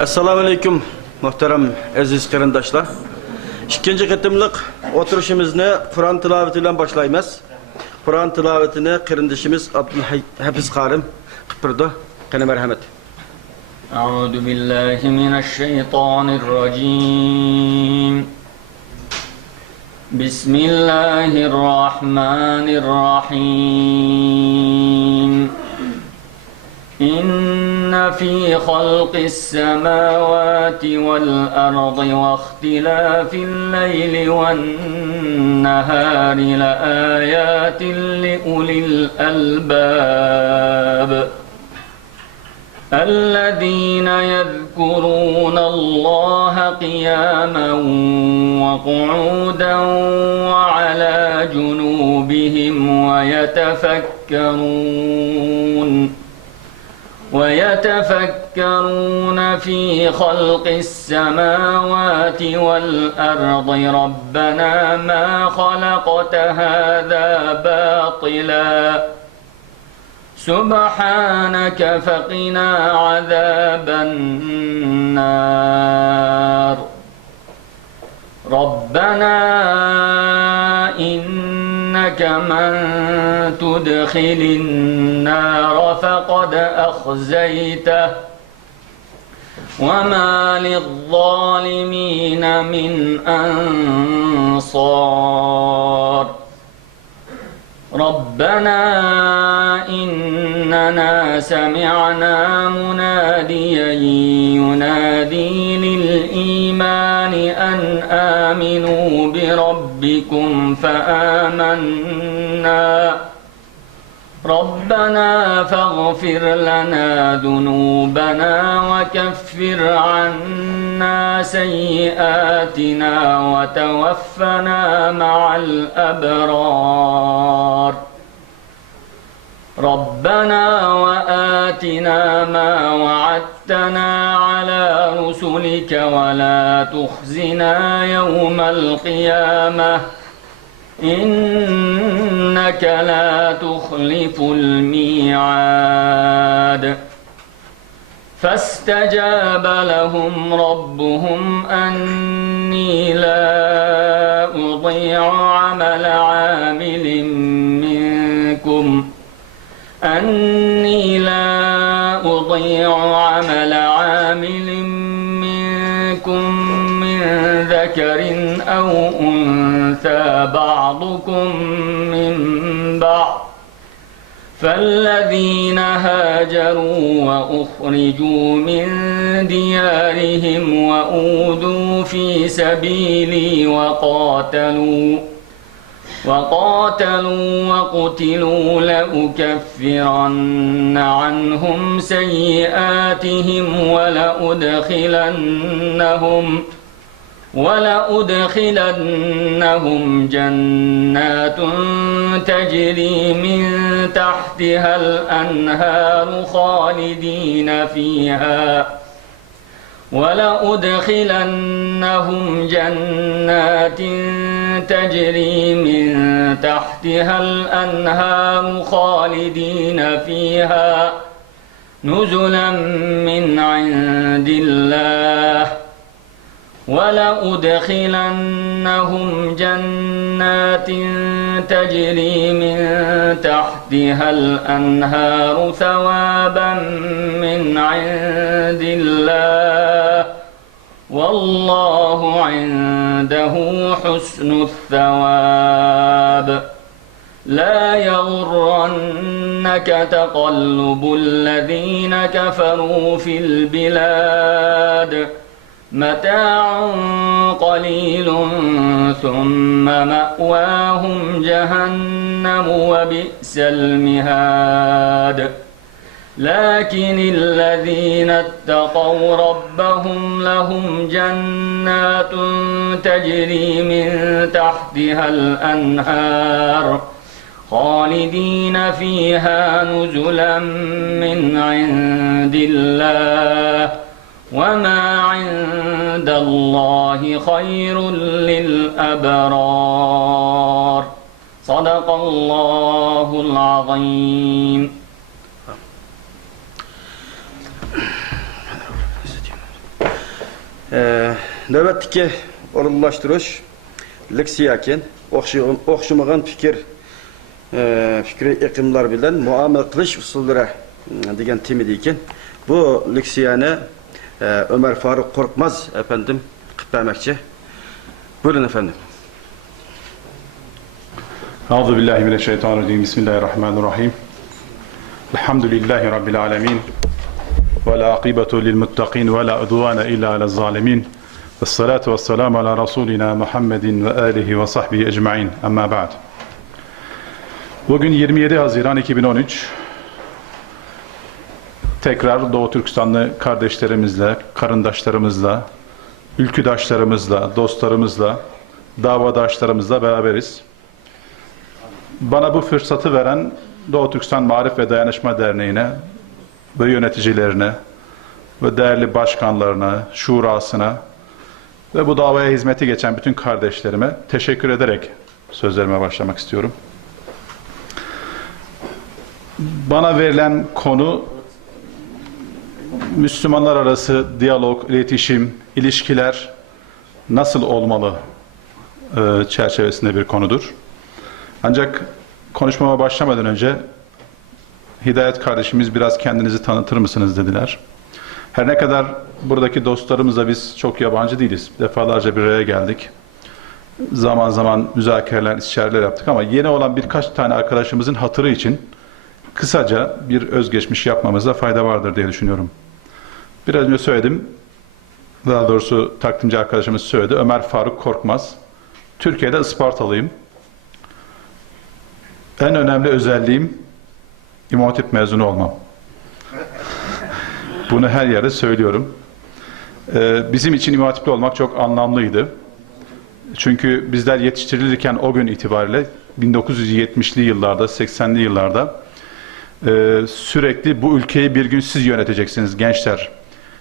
Assalamu alaikum muhterem aziz qarindoshlar. İkinci qatımlıq oturuşimizni Kur'an tilavetiyle başlaymiz. Kur'an tilavetini qarindoshimiz Abdulhafiz Qarim qıpırdı. Qani merhamet. A'udhu billahi mineşşeytanirracim. Bismillahirrahmanirrahim. إن في خلق السماوات والأرض واختلاف الليل والنهار لآيات لأولي الألباب الذين يذكرون الله قياما وقعودا وعلى جنوبهم ويتفكرون في خلق السماوات والأرض ربنا ما خلقت هذا باطلا سبحانك فقنا عذاب النار ربنا إنك من تدخل النار فقد أخزيته وما للظالمين من أنصار ربنا إننا سمعنا مناديا ينادي للإيمان أن آمنوا بربكم فآمنا ربنا فاغفر لنا ذنوبنا وكفر عنا سيئاتنا وتوفنا مع الأبرار ربنا وآتنا ما وعدتنا على رسلك ولا تخزنا يوم القيامة إنك لا تخلف الميعاد فاستجاب لهم ربهم أني لا أضيع عمل عامل منكم من ذكر أو أنثى بعضكم من بعض فالذين هاجروا وأخرجوا من ديارهم وأوذوا في سبيلي وقاتلوا وقتلوا لأكفرن عنهم سيئاتهم ولأدخلنهم جنات تجري من تحتها الأنهار خالدين فيها نزلا من عند الله ولأدخلنهم جنات تجري من تحتها الأنهار ثوابا من عند الله والله عنده حسن الثواب لا يغرنك تقلب الذين كفروا في البلاد متاع قليل ثم مأواهم جهنم وبئس المهاد لكن الذين اتقوا ربهم لهم جنات تجري من تحتها الأنهار خالدين فيها نزلا من عند الله وما عند الله خير للأبرار صدق الله العظيم Növbetdeki orunlaştırış leksiyaken okşumagan fikri ekimler bilen muamele kılış usulları degan temidi ekan. Bu leksiyani Ömer Faruk Korkmaz efendim kıplamekçi. Buyurun efendim. Euzubillahimineşşeytanirracim. Bismillahirrahmanirrahim. Elhamdülillahi Rabbil alemin. Ve la akibetu lil muttaqin ve la udvane illa alel zalimin. Vessalatu vesselamu ala Resulina Muhammedin ve alihi ve sahbihi ecma'in. Amma ba'd. Bugün 27 Haziran 2013. Tekrar Doğu Türkistanlı kardeşlerimizle, karındaşlarımızla, ülküdaşlarımızla, dostlarımızla, davadaşlarımızla beraberiz. Bana bu fırsatı veren Doğu Türkistan Marif ve Dayanışma Derneği'ne ve yöneticilerine ve değerli başkanlarına, şurasına ve bu davaya hizmeti geçen bütün kardeşlerime teşekkür ederek sözlerime başlamak istiyorum. Bana verilen konu Müslümanlar arası diyalog, iletişim, ilişkiler nasıl olmalı çerçevesinde bir konudur. Ancak konuşmama başlamadan önce Hidayet kardeşimiz biraz kendinizi tanıtır mısınız dediler. Her ne kadar buradaki dostlarımızla biz çok yabancı değiliz. Defalarca bir araya geldik. Zaman zaman müzakereler, istişareler yaptık ama yeni olan birkaç tane arkadaşımızın hatırı için kısaca bir özgeçmiş yapmamızda fayda vardır diye düşünüyorum. Biraz önce söyledim. Daha doğrusu takdimci arkadaşımız söyledi. Ömer Faruk Korkmaz. Türkiye'de Ispartalıyım. En önemli özelliğim İmam Hatip mezunu olmam. Bunu her yerde söylüyorum. Bizim için İmam Hatipli olmak çok anlamlıydı. Çünkü bizler yetiştirilirken o gün itibariyle 1970'li yıllarda, 80'li yıllarda sürekli bu ülkeyi bir gün siz yöneteceksiniz gençler.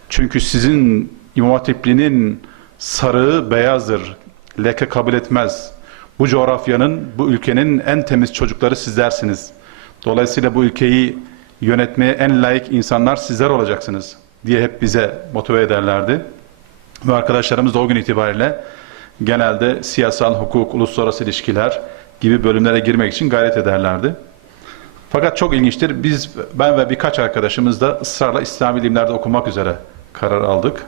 Çünkü sizin İmam Hatiplinin sarığı beyazdır, leke kabul etmez. Bu coğrafyanın, bu ülkenin en temiz çocukları sizlersiniz. Dolayısıyla bu ülkeyi yönetmeye en layık insanlar sizler olacaksınız diye hep bize motive ederlerdi. Ve arkadaşlarımız da o gün itibariyle genelde siyasal, hukuk, uluslararası ilişkiler gibi bölümlere girmek için gayret ederlerdi. Fakat çok ilginçtir. Ben ve birkaç arkadaşımız da ısrarla İslami ilimlerde okumak üzere karar aldık.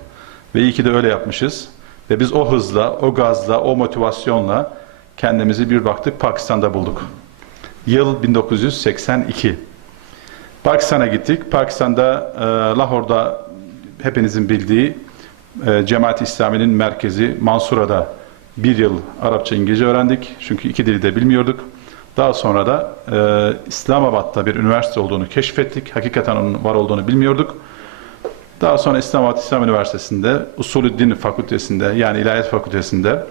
Ve iyi ki de öyle yapmışız. Ve biz o hızla, o gazla, o motivasyonla kendimizi bir baktık Pakistan'da bulduk. Yıl 1982. Pakistan'a gittik. Pakistan'da Lahor'da hepinizin bildiği Cemaat-i İslami'nin merkezi Mansura'da bir yıl Arapça, İngilizce öğrendik. Çünkü iki dili de bilmiyorduk. Daha sonra da İslamabad'da bir üniversite olduğunu keşfettik. Hakikaten onun var olduğunu bilmiyorduk. Daha sonra İslam Üniversitesi'nde, Usulüddin Fakültesi'nde yani İlahiyat Fakültesi'nde,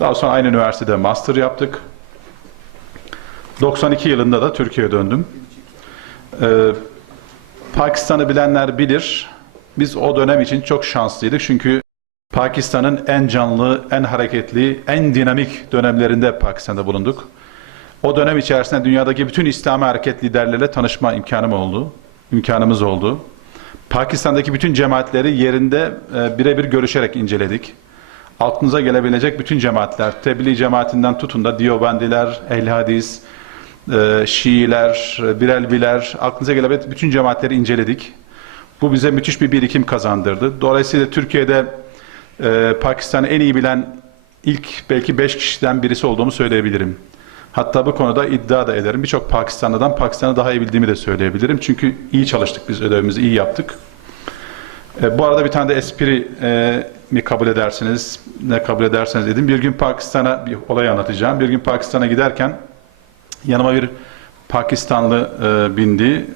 daha sonra aynı üniversitede master yaptık. 92 yılında da Türkiye'ye döndüm. Pakistan'ı bilenler bilir. Biz o dönem için çok şanslıydık. Çünkü Pakistan'ın en canlı, en hareketli, en dinamik dönemlerinde Pakistan'da bulunduk. O dönem içerisinde dünyadaki bütün İslami hareket liderleriyle tanışma imkanımız oldu. Pakistan'daki bütün cemaatleri yerinde birebir görüşerek inceledik. Aklınıza gelebilecek bütün cemaatler, Tebliğ cemaatinden tutun da Diyobendiler, Ehl-i Hadis, Şiiler, Birelviler, aklınıza gelebilecek bütün cemaatleri inceledik. Bu bize müthiş bir birikim kazandırdı. Dolayısıyla Türkiye'de Pakistan'ı en iyi bilen ilk belki 5 kişiden birisi olduğumu söyleyebilirim. Hatta bu konuda iddia da ederim. Birçok Pakistanlı'dan Pakistan'ı daha iyi bildiğimi de söyleyebilirim. Çünkü iyi çalıştık biz, ödevimizi iyi yaptık. Bu arada bir tane de espri mi kabul edersiniz, ne kabul ederseniz dedim. Bir gün Pakistan'a bir olay anlatacağım. Bir gün Pakistan'a giderken yanıma bir Pakistanlı bindi.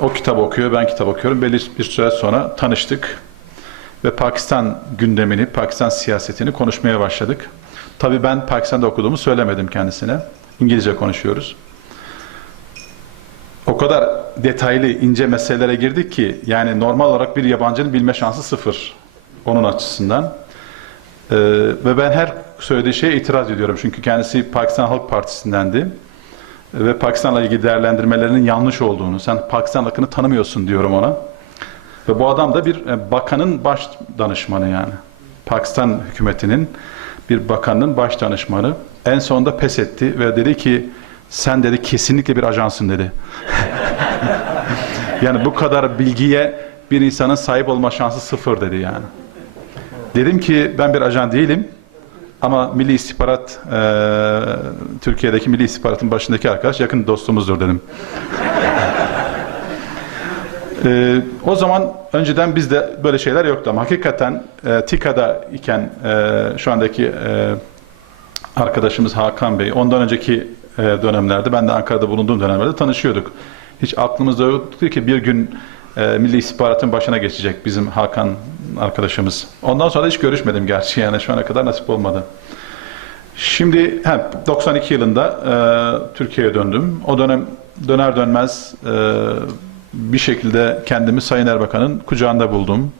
O kitap okuyor, ben kitap okuyorum. Belli bir süre sonra tanıştık. Ve Pakistan gündemini, Pakistan siyasetini konuşmaya başladık. Tabii ben Pakistan'da okuduğumu söylemedim kendisine. İngilizce konuşuyoruz. O kadar detaylı, ince meselelere girdik ki yani normal olarak bir yabancının bilme şansı sıfır. Onun açısından. Ve ben her söylediği şeye itiraz ediyorum. Çünkü kendisi Pakistan Halk Partisi'ndendi. Ve Pakistan'la ilgili değerlendirmelerinin yanlış olduğunu, sen Pakistan halkını tanımıyorsun diyorum ona. Ve bu adam da bir bakanın baş danışmanı yani. Pakistan hükümetinin bir bakanın baş danışmanı. En sonunda pes etti ve dedi ki sen dedi kesinlikle bir ajansın dedi. Yani bu kadar bilgiye bir insanın sahip olma şansı sıfır dedi yani. Dedim ki ben bir ajan değilim ama Milli İstihbarat, Türkiye'deki Milli İstihbarat'ın başındaki arkadaş yakın dostumuzdur dedim. O zaman önceden bizde böyle şeyler yoktu ama hakikaten TİKA'da iken şu andaki arkadaşımız Hakan Bey, ondan önceki dönemlerde, ben de Ankara'da bulunduğum dönemlerde tanışıyorduk. Hiç aklımızda yoktu ki bir gün Milli İstihbarat'ın başına geçecek bizim Hakan arkadaşımız. Ondan sonra da hiç görüşmedim gerçi yani şu ana kadar nasip olmadı. Şimdi 92 yılında Türkiye'ye döndüm. O dönem döner dönmez bir şekilde kendimi Sayın Erbakan'ın kucağında buldum.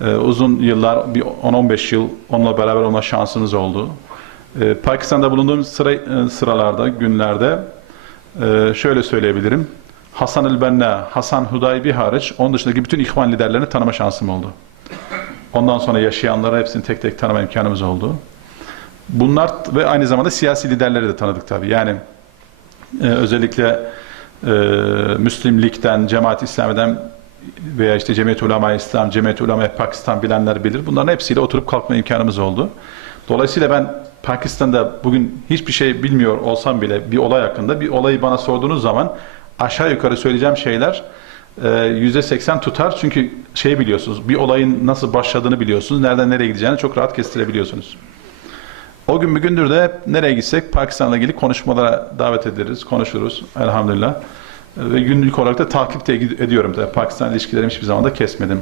Uzun yıllar, bir 10-15 yıl onunla beraber olma şansımız oldu. Pakistan'da bulunduğum sıralarda, günlerde şöyle söyleyebilirim. Hasan el-Benna, Hasan Hudaybi hariç, onun dışındaki bütün ihvan liderlerini tanıma şansım oldu. Ondan sonra yaşayanları hepsini tek tek tanıma imkanımız oldu. Bunlar ve aynı zamanda siyasi liderleri de tanıdık tabii. Yani özellikle Müslim Lig'den, Cemaat-i İslami'den veya işte Cemiyet-i Ulema-i İslam, Cemiyet-i Ulema-i Pakistan bilenler bilir. Bunların hepsiyle oturup kalkma imkanımız oldu. Dolayısıyla ben Pakistan'da bugün hiçbir şey bilmiyor olsam bile bir olay hakkında, bir olayı bana sorduğunuz zaman aşağı yukarı söyleyeceğim şeyler %80 tutar. Çünkü biliyorsunuz, bir olayın nasıl başladığını biliyorsunuz, nereden nereye gideceğini çok rahat kestirebiliyorsunuz. O gün bugündür de hep nereye gitsek Pakistan'la ilgili konuşmalara davet ederiz, konuşuruz elhamdülillah. Ve günlük olarak da takip de ediyorum da Pakistan ilişkilerimi hiçbir zaman da kesmedim.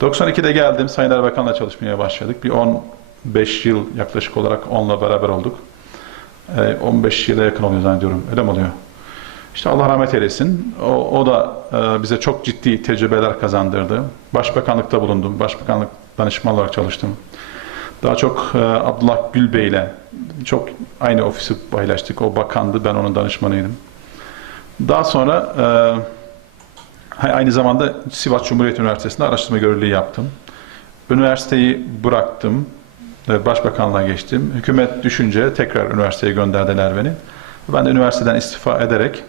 92'de geldim, Sayın Erbakan'la çalışmaya başladık. Bir 15 yıl yaklaşık olarak onunla beraber olduk. 15 yıla yakın oluyor zannediyorum, öyle mi oluyor? İşte Allah rahmet eylesin. O da bize çok ciddi tecrübeler kazandırdı. Başbakanlıkta bulundum, başbakanlık danışman olarak çalıştım. Daha çok Abdullah Gül Bey ile çok aynı ofisi paylaştık. O bakandı, ben onun danışmanıydım. Daha sonra aynı zamanda Sivas Cumhuriyet Üniversitesi'nde araştırma görevliliği yaptım. Üniversiteyi bıraktım, başbakanlığa geçtim. Hükümet düşünce tekrar üniversiteye gönderdiler beni. Ben de üniversiteden istifa ederek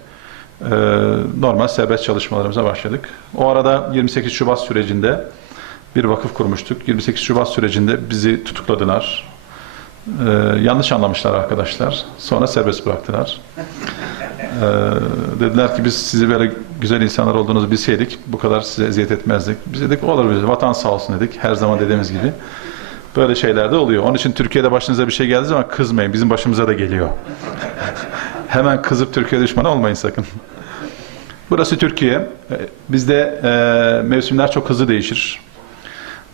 normal serbest çalışmalarımıza başladık. O arada 28 Şubat sürecinde bir vakıf kurmuştuk. 28 Şubat sürecinde bizi tutukladılar. Yanlış anlamışlar arkadaşlar. Sonra serbest bıraktılar. Dediler ki biz sizi böyle güzel insanlar olduğunuzu bilseydik bu kadar size eziyet etmezdik. Biz dedik olur bize, vatan sağ olsun dedik. Her zaman dediğimiz gibi. Böyle şeyler de oluyor. Onun için Türkiye'de başınıza bir şey geldiği zaman kızmayın. Bizim başımıza da geliyor. Hemen kızıp Türkiye düşmanı olmayın sakın. Burası Türkiye. Bizde mevsimler çok hızlı değişir.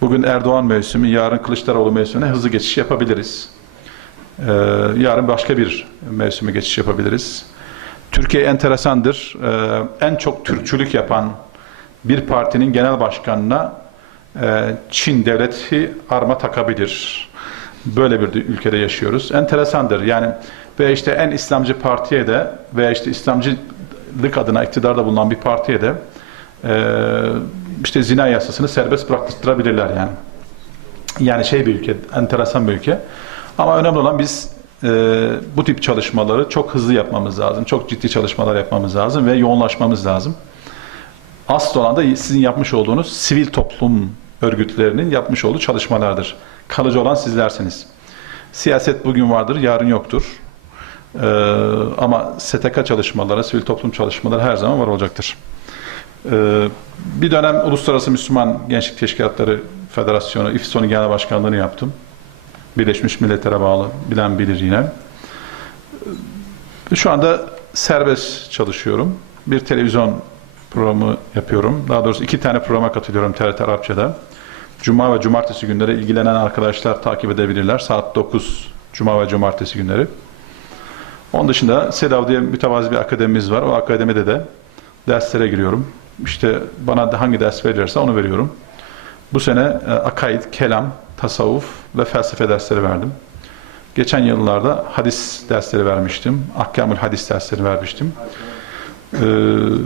Bugün Erdoğan mevsimi, yarın Kılıçdaroğlu mevsimine hızlı geçiş yapabiliriz. Yarın başka bir mevsime geçiş yapabiliriz. Türkiye enteresandır. En çok Türkçülük yapan bir partinin genel başkanına Çin devleti arma takabilir. Böyle bir ülkede yaşıyoruz. Enteresandır. Yani ve işte en İslamcı partiye de veya işte İslamcılık adına iktidarda bulunan bir partiye de işte zina yasasını serbest bıraktırabilirler yani. Yani bir ülke, enteresan bir ülke. Ama önemli olan biz bu tip çalışmaları çok hızlı yapmamız lazım. Çok ciddi çalışmalar yapmamız lazım ve yoğunlaşmamız lazım. Asıl olan da sizin yapmış olduğunuz sivil toplum örgütlerinin yapmış olduğu çalışmalardır. Kalıcı olan sizlersiniz. Siyaset bugün vardır, yarın yoktur. Ama STK çalışmaları, sivil toplum çalışmaları her zaman var olacaktır. Bir dönem Uluslararası Müslüman Gençlik Teşkilatları Federasyonu, İFSO'nun genel başkanlığını yaptım. Birleşmiş Milletler'e bağlı, bilen bilir yine. Şu anda serbest çalışıyorum. Bir televizyon programı yapıyorum. Daha doğrusu 2 tane programa katılıyorum TRT Arapça'da. Cuma ve Cumartesi günleri ilgilenen arkadaşlar takip edebilirler. Saat 9 Cuma ve Cumartesi günleri. Onun dışında SEDAV diye mütevazi bir akademimiz var. O akademide de derslere giriyorum. İşte bana hangi ders verirse onu veriyorum. Bu sene akaid, kelam, tasavvuf ve felsefe dersleri verdim. Geçen yıllarda hadis dersleri vermiştim. Ahkamül hadis dersleri vermiştim.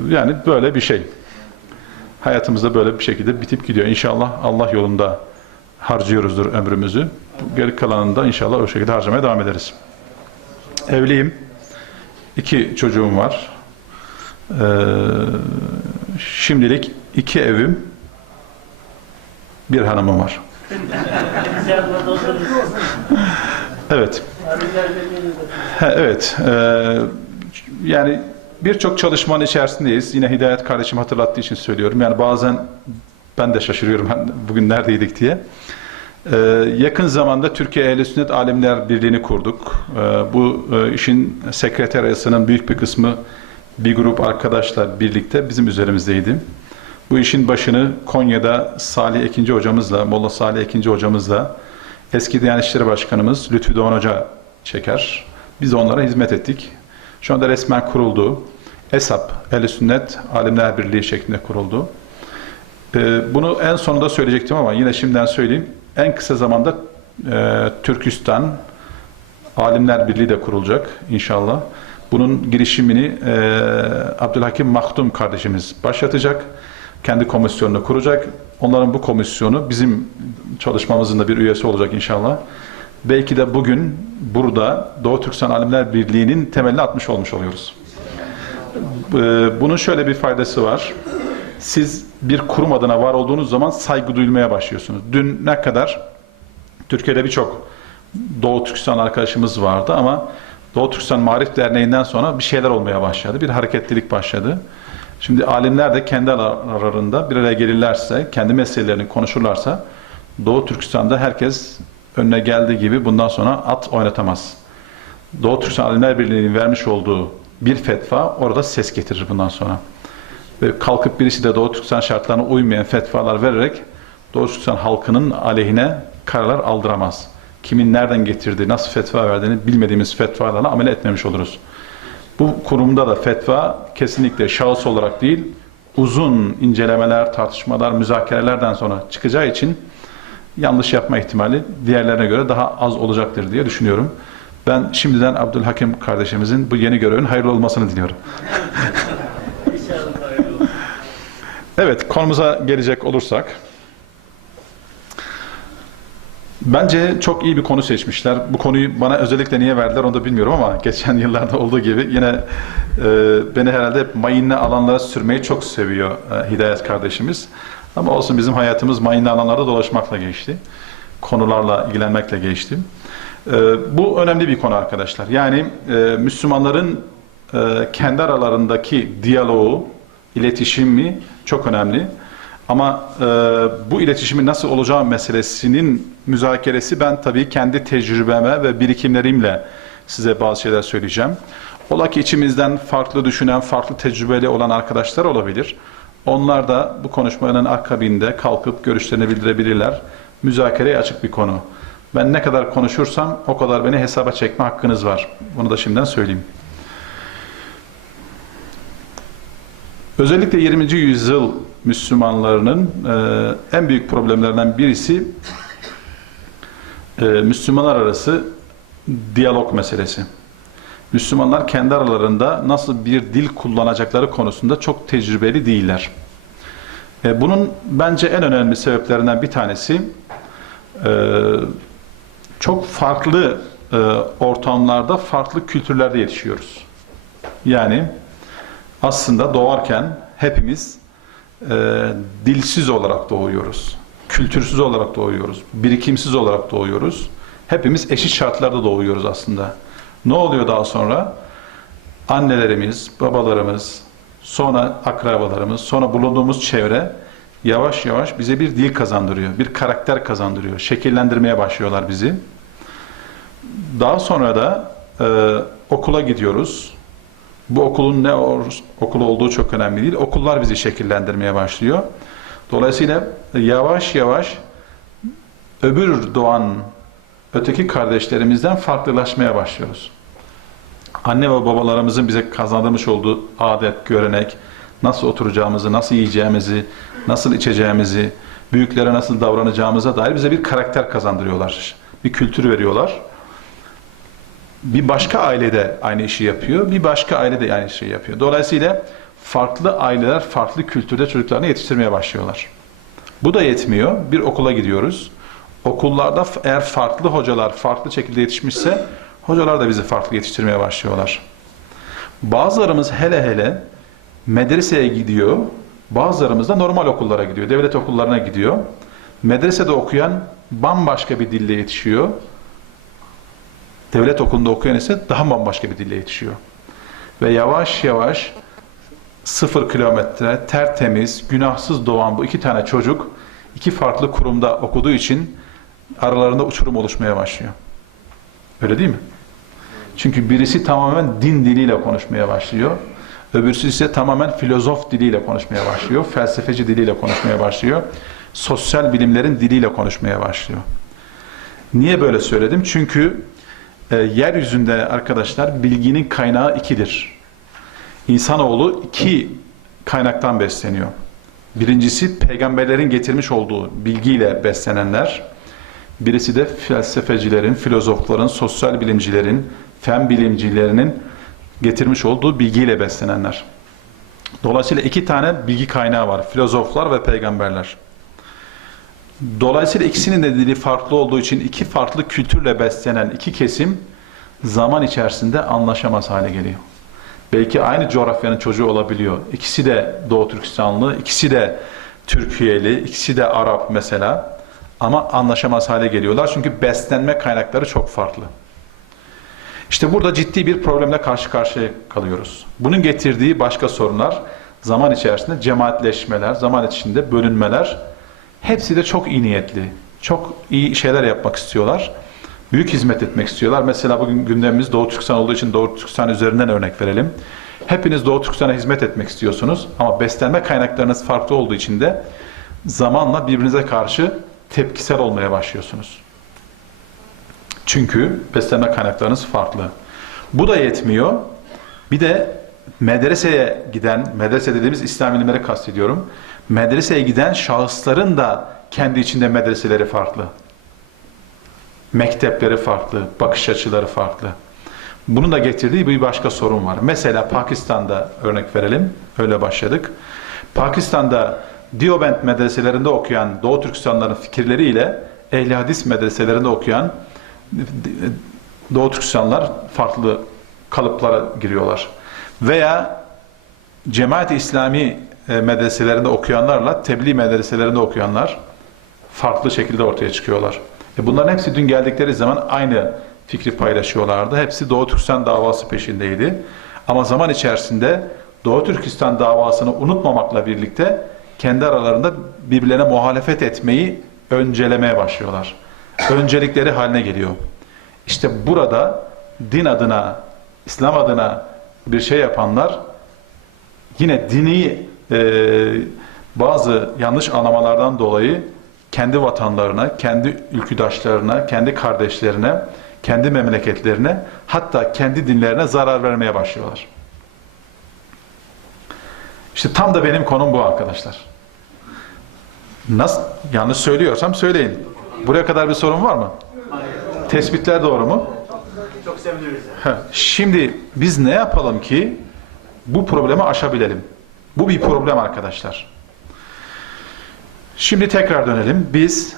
Yani böyle bir şey. hayatımızda böyle bir şekilde bitip gidiyor. İnşallah Allah yolunda harcıyoruzdur ömrümüzü. Geri kalanında inşallah o şekilde harcamaya devam ederiz. Evliyim. 2 çocuğum var. Şimdilik 2 evim, 1 hanımım var. Evet. Evet. Yani birçok çalışmanın içerisindeyiz. Yine Hidayet kardeşim hatırlattığı için söylüyorum. Yani bazen ben de şaşırıyorum bugün neredeydik diye. Yakın zamanda Türkiye Ehl-i Sünnet Alimler Birliği'ni kurduk. Bu işin sekreteriyasının büyük bir kısmı bir grup arkadaşlar birlikte bizim üzerimizdeydi. Bu işin başını Konya'da Salih Ekinci hocamızla, Molla Salih Ekinci hocamızla eski Diyanet İşleri Başkanımız Lütfü Doğan Hoca çeker. Biz de onlara hizmet ettik. Şu anda resmen kuruldu. ESAP, Ehl-i Sünnet Alimler Birliği şeklinde kuruldu. Bunu en sonunda söyleyecektim ama yine şimdiden söyleyeyim. En kısa zamanda Türkistan Alimler Birliği de kurulacak inşallah. Bunun girişimini Abdülhakim Maktum kardeşimiz başlatacak. Kendi komisyonunu kuracak. Onların bu komisyonu bizim çalışmamızın da bir üyesi olacak inşallah. Belki de bugün burada Doğu Türkistan Alimler Birliği'nin temelini atmış olmuş oluyoruz. Bunun şöyle bir faydası var. Siz bir kurum adına var olduğunuz zaman saygı duyulmaya başlıyorsunuz. Dün ne kadar Türkiye'de birçok Doğu Türkistan arkadaşımız vardı ama Doğu Türkistan Marif Derneği'nden sonra bir şeyler olmaya başladı. Bir hareketlilik başladı. Şimdi alimler de kendi aralarında bir araya gelirlerse, kendi meselelerini konuşurlarsa Doğu Türkistan'da herkes önüne geldiği gibi bundan sonra at oynatamaz. Doğu Türkistan Alimler Birliği'nin vermiş olduğu bir fetva orada ses getirir bundan sonra. Ve kalkıp birisi de Doğu Türkistan şartlarına uymayan fetvalar vererek Doğu Türkistan halkının aleyhine kararlar aldıramaz. Kimin nereden getirdiği, nasıl fetva verdiğini bilmediğimiz fetvalarla amel etmemiş oluruz. Bu kurumda da fetva kesinlikle şahıs olarak değil, uzun incelemeler, tartışmalar, müzakerelerden sonra çıkacağı için yanlış yapma ihtimali diğerlerine göre daha az olacaktır diye düşünüyorum. Ben şimdiden Abdülhakim kardeşimizin bu yeni görevin hayırlı olmasını diliyorum. Evet, konumuza gelecek olursak, bence çok iyi bir konu seçmişler. Bu konuyu bana özellikle niye verdiler onu da bilmiyorum ama geçen yıllarda olduğu gibi yine beni herhalde hep mayınlı alanlara sürmeyi çok seviyor Hidayet kardeşimiz. Ama olsun, bizim hayatımız mayınlı alanlarda dolaşmakla geçti. Konularla ilgilenmekle geçti. Bu önemli bir konu arkadaşlar. Yani Müslümanların kendi aralarındaki diyaloğu, iletişimi çok önemli. Ama bu iletişimin nasıl olacağı meselesinin müzakeresi, ben tabii kendi tecrübeme ve birikimlerimle size bazı şeyler söyleyeceğim. Ola ki içimizden farklı düşünen, farklı tecrübeli olan arkadaşlar olabilir. Onlar da bu konuşmanın akabinde kalkıp görüşlerini bildirebilirler. Müzakereye açık bir konu. Ben ne kadar konuşursam o kadar beni hesaba çekme hakkınız var. Bunu da şimdiden söyleyeyim. Özellikle 20. yüzyıl Müslümanlarının en büyük problemlerinden birisi Müslümanlar arası diyalog meselesi. Müslümanlar kendi aralarında nasıl bir dil kullanacakları konusunda çok tecrübeli değiller. Bunun bence en önemli sebeplerinden bir tanesi çok farklı ortamlarda, farklı kültürlerde yetişiyoruz. Yani aslında doğarken hepimiz dilsiz olarak doğuyoruz. Kültürsüz olarak doğuyoruz. Birikimsiz olarak doğuyoruz. Hepimiz eşit şartlarda doğuyoruz aslında. Ne oluyor daha sonra? Annelerimiz, babalarımız, sonra akrabalarımız, sonra bulunduğumuz çevre yavaş yavaş bize bir dil kazandırıyor. Bir karakter kazandırıyor. Şekillendirmeye başlıyorlar bizi. Daha sonra da okula gidiyoruz. Bu okulun ne okul olduğu çok önemli değil. Okullar bizi şekillendirmeye başlıyor. Dolayısıyla yavaş yavaş öbür doğan öteki kardeşlerimizden farklılaşmaya başlıyoruz. Anne ve babalarımızın bize kazandırmış olduğu adet, görenek, nasıl oturacağımızı, nasıl yiyeceğimizi, nasıl içeceğimizi, büyüklere nasıl davranacağımıza dair bize bir karakter kazandırıyorlar. Bir kültür veriyorlar. Bir başka ailede aynı işi yapıyor, bir başka aile de aynı şeyi yapıyor. Dolayısıyla farklı aileler, farklı kültürde çocuklarını yetiştirmeye başlıyorlar. Bu da yetmiyor. Bir okula gidiyoruz. Okullarda eğer farklı hocalar farklı şekilde yetişmişse hocalar da bizi farklı yetiştirmeye başlıyorlar. Bazılarımız hele hele medreseye gidiyor. Bazılarımız da normal okullara gidiyor. Devlet okullarına gidiyor. Medresede okuyan bambaşka bir dille yetişiyor. Devlet okulunda okuyan ise daha bambaşka bir dille yetişiyor. Ve yavaş yavaş 0 kilometre tertemiz, günahsız doğan bu 2 tane çocuk 2 farklı kurumda okuduğu için aralarında uçurum oluşmaya başlıyor. Öyle değil mi? Çünkü birisi tamamen din diliyle konuşmaya başlıyor. Öbürsü ise tamamen filozof diliyle konuşmaya başlıyor. Felsefeci diliyle konuşmaya başlıyor. Sosyal bilimlerin diliyle konuşmaya başlıyor. Niye böyle söyledim? Çünkü yeryüzünde arkadaşlar bilginin kaynağı 2'dir. İnsanoğlu 2 kaynaktan besleniyor. Birincisi peygamberlerin getirmiş olduğu bilgiyle beslenenler. Birisi de felsefecilerin, filozofların, sosyal bilimcilerin, fen bilimcilerinin getirmiş olduğu bilgiyle beslenenler. Dolayısıyla 2 tane bilgi kaynağı var. Filozoflar ve peygamberler. Dolayısıyla ikisinin de dili farklı olduğu için 2 farklı kültürle beslenen 2 kesim zaman içerisinde anlaşamaz hale geliyor. Belki aynı coğrafyanın çocuğu olabiliyor. İkisi de Doğu Türkistanlı, ikisi de Türkiyeli, ikisi de Arap mesela. Ama anlaşamaz hale geliyorlar. Çünkü beslenme kaynakları çok farklı. İşte burada ciddi bir problemle karşı karşıya kalıyoruz. Bunun getirdiği başka sorunlar, zaman içerisinde cemaatleşmeler, zaman içinde bölünmeler, hepsi de çok iyi niyetli. Çok iyi şeyler yapmak istiyorlar. Büyük hizmet etmek istiyorlar. Mesela bugün gündemimiz Doğu Türkistan olduğu için Doğu Türkistan üzerinden örnek verelim. Hepiniz Doğu Türkistan'a hizmet etmek istiyorsunuz ama beslenme kaynaklarınız farklı olduğu için de zamanla birbirinize karşı tepkisel olmaya başlıyorsunuz. Çünkü beslenme kaynaklarınız farklı. Bu da yetmiyor. Bir de medreseye giden, medrese dediğimiz İslam ilimleri kastediyorum. Medreseye giden şahısların da kendi içinde medreseleri farklı. Mektepleri farklı, bakış açıları farklı. Bunun da getirdiği bir başka sorun var. Mesela Pakistan'da örnek verelim. Öyle başladık. Pakistan'da Deoband medreselerinde okuyan Doğu Türkistanlıların fikirleriyle Ehl-i Hadis medreselerinde okuyan Doğu Türkistanlılar farklı kalıplara giriyorlar. Veya Cemaat-i İslami medreselerinde okuyanlarla Tebliğ medreselerinde okuyanlar farklı şekilde ortaya çıkıyorlar. Bunların hepsi dün geldikleri zaman aynı fikri paylaşıyorlardı. Hepsi Doğu Türkistan davası peşindeydi. Ama zaman içerisinde Doğu Türkistan davasını unutmamakla birlikte kendi aralarında birbirlerine muhalefet etmeyi öncelemeye başlıyorlar. Öncelikleri haline geliyor. İşte burada din adına, İslam adına bir şey yapanlar yine dini bazı yanlış anlamalardan dolayı kendi vatanlarına, kendi ülküdaşlarına, kendi kardeşlerine, kendi memleketlerine, hatta kendi dinlerine zarar vermeye başlıyorlar. İşte tam da benim konum bu arkadaşlar. Nasıl yanlış söylüyorsam söyleyin. Buraya kadar bir sorun var mı? Tespitler doğru mu? Çok seviniriz. Şimdi biz ne yapalım ki bu problemi aşabilelim? Bu bir problem arkadaşlar. Şimdi tekrar dönelim. Biz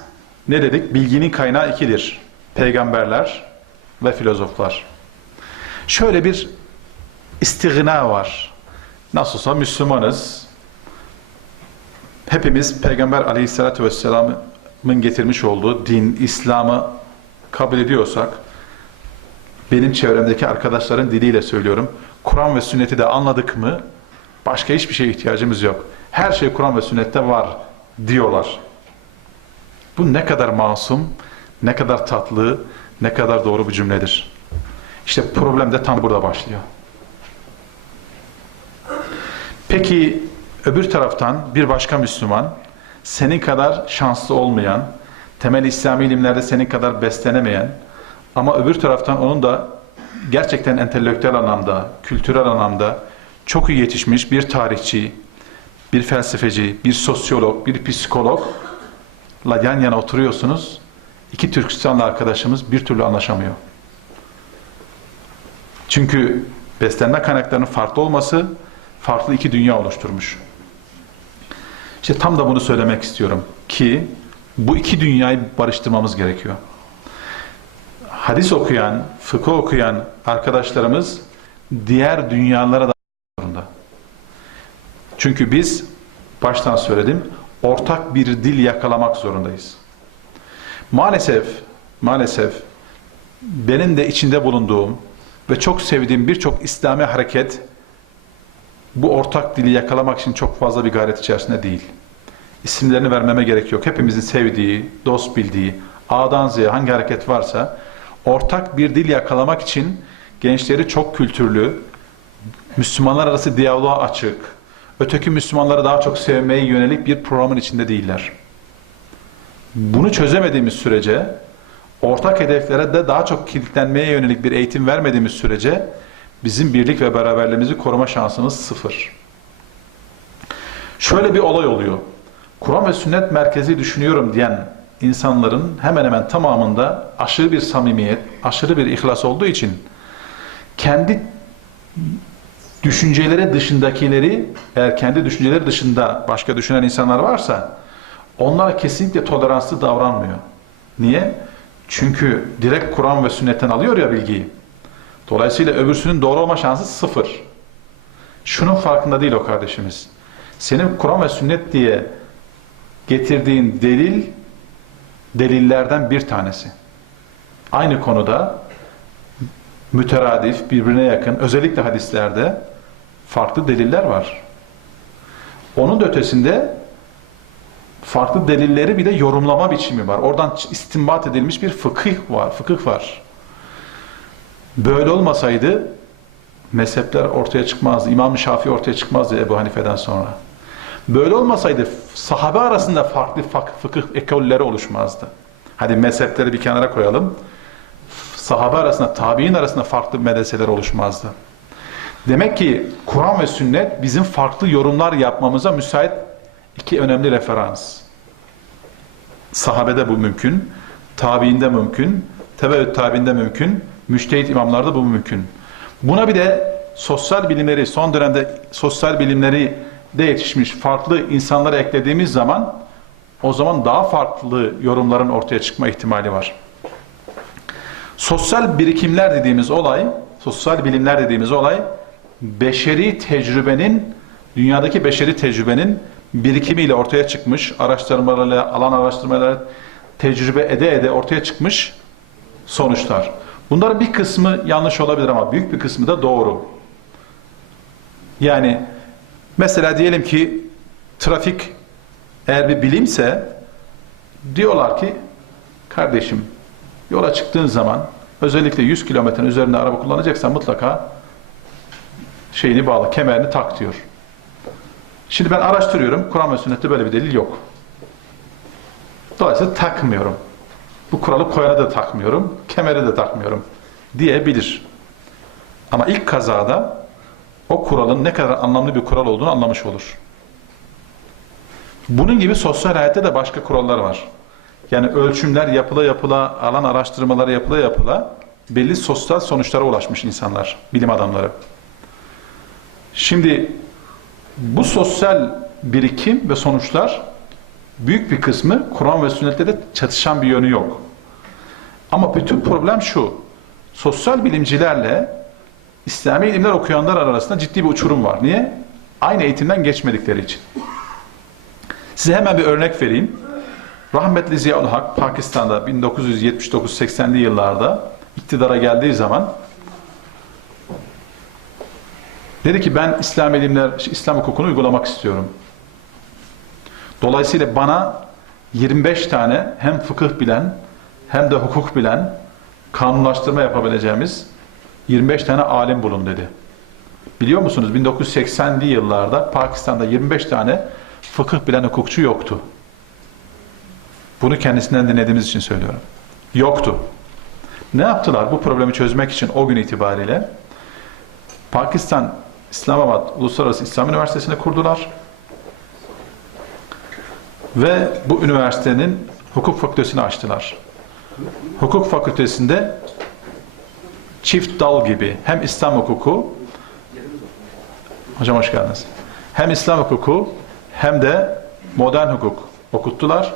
ne dedik? Bilginin kaynağı 2'dir. Peygamberler ve filozoflar. Şöyle bir istigna var. Nasılsa Müslümanız. Hepimiz Peygamber Aleyhisselatü Vesselam'ın getirmiş olduğu din, İslam'ı kabul ediyorsak, benim çevremdeki arkadaşların diliyle söylüyorum, Kur'an ve sünneti de anladık mı, başka hiçbir şeye ihtiyacımız yok. Her şey Kur'an ve sünnette var diyorlar. Bu ne kadar masum, ne kadar tatlı, ne kadar doğru bir cümledir. İşte problem de tam burada başlıyor. Peki öbür taraftan bir başka Müslüman, senin kadar şanslı olmayan, temel İslami ilimlerde senin kadar beslenemeyen ama öbür taraftan onun da gerçekten entelektüel anlamda, kültürel anlamda çok iyi yetişmiş bir tarihçi, bir felsefeci, bir sosyolog, bir psikologla yan yana oturuyorsunuz. 2 Türkistanlı arkadaşımız bir türlü anlaşamıyor. Çünkü beslenme kaynaklarının farklı olması, farklı iki dünya oluşturmuş. İşte tam da bunu söylemek istiyorum ki bu iki dünyayı barıştırmamız gerekiyor. Hadis okuyan, fıkıh okuyan arkadaşlarımız diğer dünyalara da zorunda. Çünkü biz baştan söyledim, ortak bir dil yakalamak zorundayız. Maalesef benim de içinde bulunduğum ve çok sevdiğim birçok İslami hareket bu ortak dili yakalamak için çok fazla bir gayret içerisinde değil. İsimlerini vermeme gerek yok. Hepimizin sevdiği, dost bildiği, A'dan Z'ye hangi hareket varsa ortak bir dil yakalamak için gençleri çok kültürlü, Müslümanlar arası diyaloğa açık, öteki Müslümanları daha çok sevmeye yönelik bir programın içinde değiller. Bunu çözemediğimiz sürece, ortak hedeflere de daha çok kilitlenmeye yönelik bir eğitim vermediğimiz sürece bizim birlik ve beraberliğimizi koruma şansımız sıfır. Şöyle bir olay oluyor. Kur'an ve sünnet merkezi düşünüyorum diyen insanların hemen hemen tamamında aşırı bir samimiyet, aşırı bir ihlas olduğu için kendi düşünceleri dışındakileri, eğer kendi düşünceleri dışında başka düşünen insanlar varsa onlara kesinlikle toleranslı davranmıyor. Niye? Çünkü direkt Kur'an ve sünnetten alıyor ya bilgiyi. Dolayısıyla öbürsünün doğru olma şansı sıfır. Şunun farkında değil o kardeşimiz. Senin Kur'an ve sünnet diye getirdiğin delillerden bir tanesi. Aynı konuda müteradif, birbirine yakın, özellikle hadislerde farklı deliller var. Onun da ötesinde farklı delilleri bir de yorumlama biçimi var. Oradan istinbat edilmiş bir fıkıh var. Böyle olmasaydı mezhepler ortaya çıkmazdı. İmam-ı Şafii ortaya çıkmazdı Ebu Hanife'den sonra. Böyle olmasaydı sahabe arasında farklı fıkıh ekolleri oluşmazdı. Hadi mezhepleri bir kenara koyalım. Sahabe arasında, tabi'in arasında farklı medreseler oluşmazdı. Demek ki Kur'an ve sünnet bizim farklı yorumlar yapmamıza müsait iki önemli referans. Sahabede bu mümkün, tabi'inde mümkün, tebeüt tabi'inde mümkün, müçtehit imamlarda bu mümkün. Buna bir de sosyal bilimleri, son dönemde sosyal bilimleri de yetişmiş farklı insanları eklediğimiz zaman o zaman daha farklı yorumların ortaya çıkma ihtimali var. Sosyal birikimler dediğimiz olay, sosyal bilimler dediğimiz olay beşeri tecrübenin, dünyadaki beşeri tecrübenin birikimiyle ortaya çıkmış, araştırmalarla, alan araştırmalarla tecrübe ede ortaya çıkmış sonuçlar. Bunların bir kısmı yanlış olabilir ama büyük bir kısmı da doğru. Yani mesela diyelim ki trafik eğer bir bilimse diyorlar ki kardeşim yola çıktığın zaman özellikle 100 kilometrenin üzerinde araba kullanacaksan mutlaka şeyini bağla, kemerini tak diyor. Şimdi ben araştırıyorum. Kur'an ve sünnette böyle bir delil yok. Dolayısıyla takmıyorum. Bu kuralı koyana da takmıyorum, kemere de takmıyorum diyebilir. Ama ilk kazada o kuralın ne kadar anlamlı bir kural olduğunu anlamış olur. Bunun gibi sosyal hayatta da başka kurallar var. Yani ölçümler yapıla, alan araştırmaları yapıla belli sosyal sonuçlara ulaşmış insanlar, bilim adamları. Şimdi bu sosyal birikim ve sonuçlar büyük bir kısmı Kur'an ve sünnette de çatışan bir yönü yok. Ama bütün problem şu, sosyal bilimcilerle İslami ilimler okuyanlar arasında ciddi bir uçurum var. Niye? Aynı eğitimden geçmedikleri için. Size hemen bir örnek vereyim. Rahmetli Ziya-ül Hak Pakistan'da 1979-80'li yıllarda iktidara geldiği zaman dedi ki ben İslam hukukunu uygulamak istiyorum. Dolayısıyla bana 25 tane hem fıkıh bilen hem de hukuk bilen kanunlaştırma yapabileceğimiz 25 tane alim bulun dedi. Biliyor musunuz 1980'li yıllarda Pakistan'da 25 tane fıkıh bilen hukukçu yoktu. Bunu kendisinden dinlediğimiz için söylüyorum. Yoktu. Ne yaptılar bu problemi çözmek için o gün itibariyle? Pakistan İslamabad Uluslararası İslam Üniversitesi'ni kurdular. Ve bu üniversitenin hukuk fakültesini açtılar. Hukuk fakültesinde çift dal gibi hem İslam hukuku Hocam hoş geldiniz. Hem İslam hukuku hem de modern hukuk okuttular.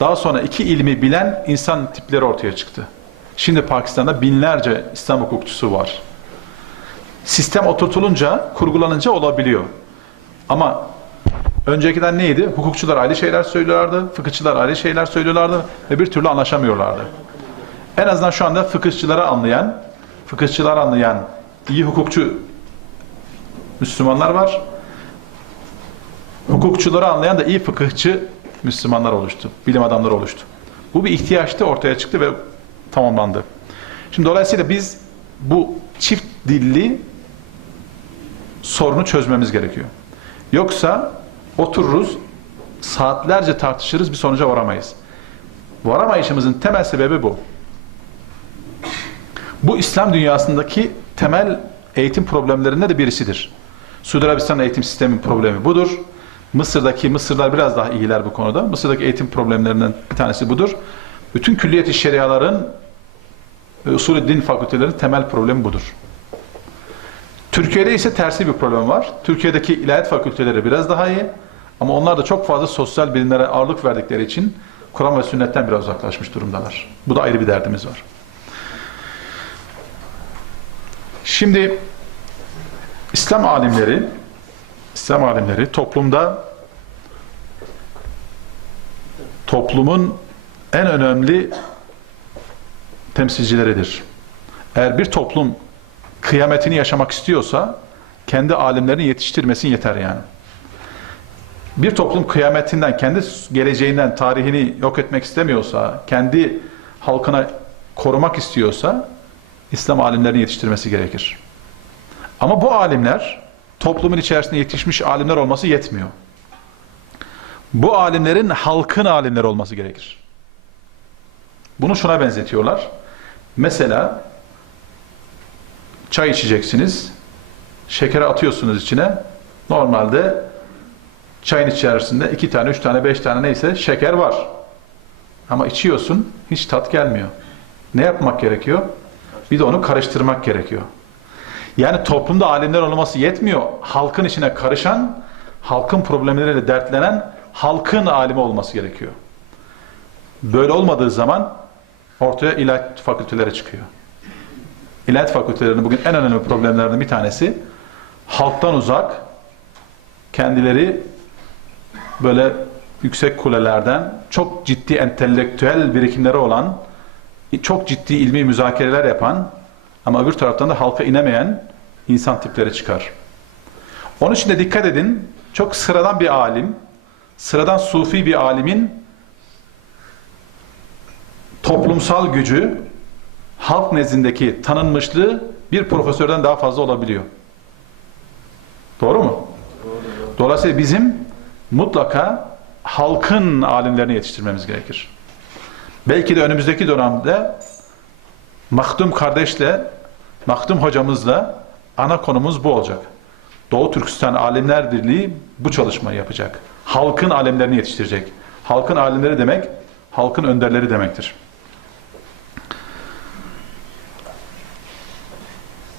Daha sonra iki ilmi bilen insan tipleri ortaya çıktı. Şimdi Pakistan'da binlerce İslam hukukçusu var. Sistem oturtulunca, kurgulanınca olabiliyor. Ama öncekiden neydi? Hukukçular ayrı şeyler söylüyorlardı, fıkıhçılar ayrı şeyler söylüyorlardı ve bir türlü anlaşamıyorlardı. En azından şu anda fıkıhçıları anlayan iyi hukukçu Müslümanlar var. Hukukçuları anlayan da iyi fıkıhçı Müslümanlar oluştu. Bilim adamları oluştu. Bu bir ihtiyaçtı, ortaya çıktı ve tamamlandı. Şimdi dolayısıyla biz bu çift dilli sorunu çözmemiz gerekiyor. Yoksa otururuz, saatlerce tartışırız, bir sonuca varamayız. Varamayışımızın temel sebebi bu. Bu İslam dünyasındaki temel eğitim problemlerinde de birisidir. Suudi Arabistan eğitim sistemi problemi budur. Mısırlar biraz daha iyiler bu konuda. Mısır'daki eğitim problemlerinden bir tanesi budur. Bütün külliyet-i şeriaların usulü din fakültelerinin temel problemi budur. Türkiye'de ise tersi bir problem var. Türkiye'deki ilahiyat fakülteleri biraz daha iyi. Ama onlar da çok fazla sosyal bilimlere ağırlık verdikleri için Kur'an ve sünnetten biraz uzaklaşmış durumdalar. Bu da ayrı bir derdimiz var. Şimdi İslam alimleri toplumun en önemli temsilcileridir. Eğer bir toplum kıyametini yaşamak istiyorsa kendi alimlerini yetiştirmesin yeter yani. Bir toplum kıyametinden, kendi geleceğinden, tarihini yok etmek istemiyorsa, kendi halkına korumak istiyorsa İslam alimlerini yetiştirmesi gerekir. Ama bu alimler toplumun içerisinde yetişmiş alimler olması yetmiyor. Bu alimlerin halkın alimleri olması gerekir. Bunu şuna benzetiyorlar. Mesela çay içeceksiniz. Şekeri atıyorsunuz içine. Normalde çayın içerisinde 2 tane, 3 tane, 5 tane neyse şeker var. Ama içiyorsun, hiç tat gelmiyor. Ne yapmak gerekiyor? Bir de onu karıştırmak gerekiyor. Yani toplumda alimler olması yetmiyor. Halkın içine karışan, halkın problemleriyle dertlenen, halkın alimi olması gerekiyor. Böyle olmadığı zaman ortaya ilahiyat fakülteleri çıkıyor. İlahiyat fakültelerinin bugün en önemli problemlerinden bir tanesi halktan uzak, kendileri böyle yüksek kulelerden çok ciddi entelektüel birikimleri olan, çok ciddi ilmi müzakereler yapan ama öbür taraftan da halka inemeyen insan tipleri çıkar. Onun için de dikkat edin, çok sıradan bir alim, sıradan sufi bir alimin toplumsal gücü, halk nezdindeki tanınmışlığı bir profesörden daha fazla olabiliyor. Doğru mu? Doğru. Dolayısıyla bizim mutlaka halkın alimlerini yetiştirmemiz gerekir. Belki de önümüzdeki dönemde Mahdum kardeşle, Mahdum hocamızla ana konumuz bu olacak. Doğu Türkistan Alimler Birliği bu çalışmayı yapacak. Halkın alimlerini yetiştirecek. Halkın alimleri demek, halkın önderleri demektir.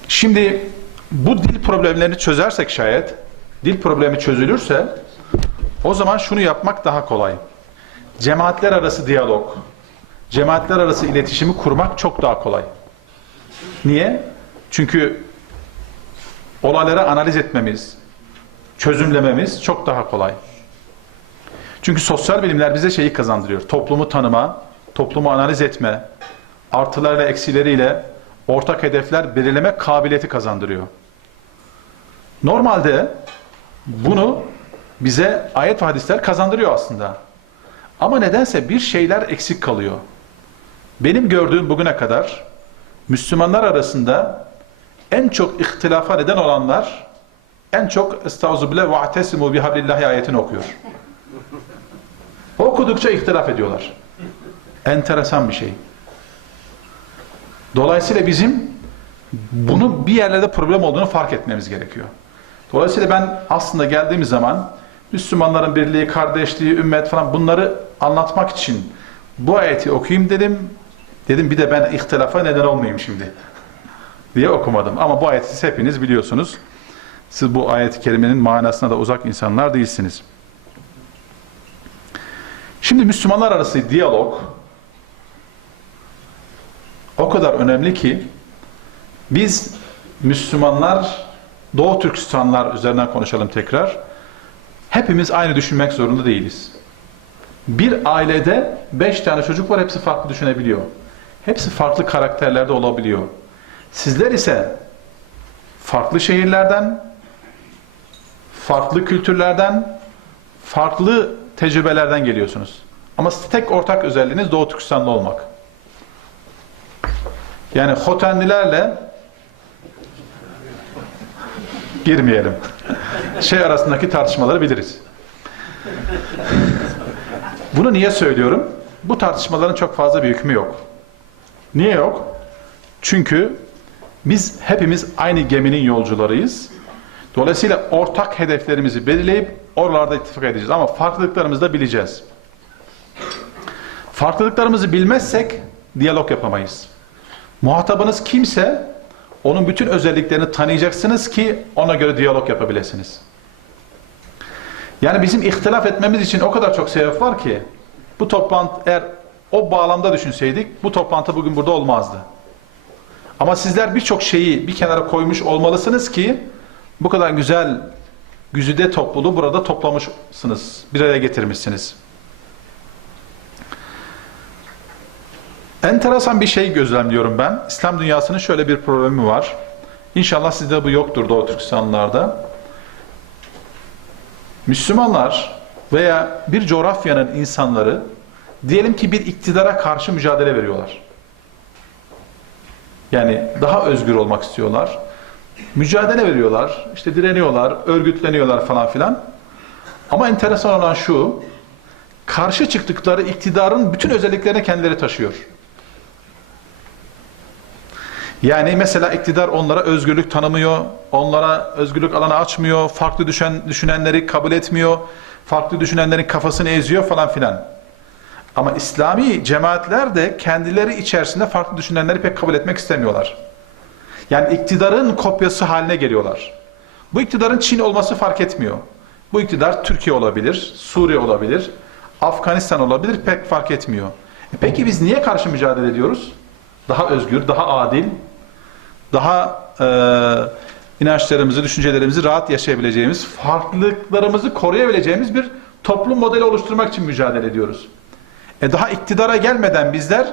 Şimdi bu dil problemlerini çözersek şayet, dil problemi çözülürse o zaman şunu yapmak daha kolay. Cemaatler arası diyalog, cemaatler arası iletişimi kurmak çok daha kolay. Niye? Çünkü olayları analiz etmemiz, çözümlememiz çok daha kolay. Çünkü sosyal bilimler bize şeyi kazandırıyor. Toplumu tanıma, toplumu analiz etme, artılarıyla eksileriyle ortak hedefler belirleme kabiliyeti kazandırıyor. Normalde bunu bize ayet ve hadisler kazandırıyor aslında. Ama nedense bir şeyler eksik kalıyor. Benim gördüğüm bugüne kadar Müslümanlar arasında en çok ihtilafa neden olanlar en çok Estağfirullah ve atesimu bihablillahi ayetini okuyor. Okudukça ihtilaf ediyorlar. Enteresan bir şey. Dolayısıyla bizim bunu bir yerlerde problem olduğunu fark etmemiz gerekiyor. Dolayısıyla ben aslında geldiğimiz zaman Müslümanların birliği, kardeşliği, ümmet falan bunları anlatmak için bu ayeti okuyayım dedim. Dedim bir de ben ihtilafa neden olmayayım şimdi diye okumadım. Ama bu ayeti siz hepiniz biliyorsunuz. Siz bu ayet-i kerimenin manasına da uzak insanlar değilsiniz. Şimdi Müslümanlar arası diyalog o kadar önemli ki biz Müslümanlar, Doğu Türkistanlar üzerinden konuşalım tekrar. Hepimiz aynı düşünmek zorunda değiliz. Bir ailede 5 tane çocuk var, hepsi farklı düşünebiliyor. Hepsi farklı karakterlerde olabiliyor. Sizler ise farklı şehirlerden, farklı kültürlerden, farklı tecrübelerden geliyorsunuz. Ama tek ortak özelliğiniz Doğu Türkistanlı olmak. Yani Hotenlilerle girmeyelim. Arasındaki tartışmaları biliriz. Bunu niye söylüyorum? Bu tartışmaların çok fazla bir hükmü yok. Niye yok? Çünkü biz hepimiz aynı geminin yolcularıyız. Dolayısıyla ortak hedeflerimizi belirleyip oralarda ittifak edeceğiz. Ama farklılıklarımızı da bileceğiz. Farklılıklarımızı bilmezsek diyalog yapamayız. Muhatabınız kimse onun bütün özelliklerini tanıyacaksınız ki ona göre diyalog yapabilirsiniz. Yani bizim ihtilaf etmemiz için o kadar çok sebep var ki bu toplantı, eğer o bağlamda düşünseydik bu toplantı bugün burada olmazdı. Ama sizler birçok şeyi bir kenara koymuş olmalısınız ki bu kadar güzel güzide topluluğu burada toplamışsınız, bir araya getirmişsiniz. Enteresan bir şey gözlemliyorum ben. İslam dünyasının şöyle bir problemi var. İnşallah sizde bu yoktur Doğu Türkistanlılarda. Müslümanlar veya bir coğrafyanın insanları diyelim ki bir iktidara karşı mücadele veriyorlar. Yani daha özgür olmak istiyorlar. Mücadele veriyorlar, işte direniyorlar, örgütleniyorlar falan filan. Ama enteresan olan şu, karşı çıktıkları iktidarın bütün özelliklerini kendileri taşıyor. Yani mesela iktidar onlara özgürlük tanımıyor, onlara özgürlük alanı açmıyor, farklı düşünenleri kabul etmiyor, farklı düşünenlerin kafasını eziyor falan filan. Ama İslami cemaatler de kendileri içerisinde farklı düşünenleri pek kabul etmek istemiyorlar. Yani iktidarın kopyası haline geliyorlar. Bu iktidarın Çin olması fark etmiyor. Bu iktidar Türkiye olabilir, Suriye olabilir, Afganistan olabilir, pek fark etmiyor. Peki biz niye karşı mücadele ediyoruz? Daha özgür, daha adil, daha inançlarımızı, düşüncelerimizi rahat yaşayabileceğimiz, farklılıklarımızı koruyabileceğimiz bir toplum modeli oluşturmak için mücadele ediyoruz. Daha iktidara gelmeden bizler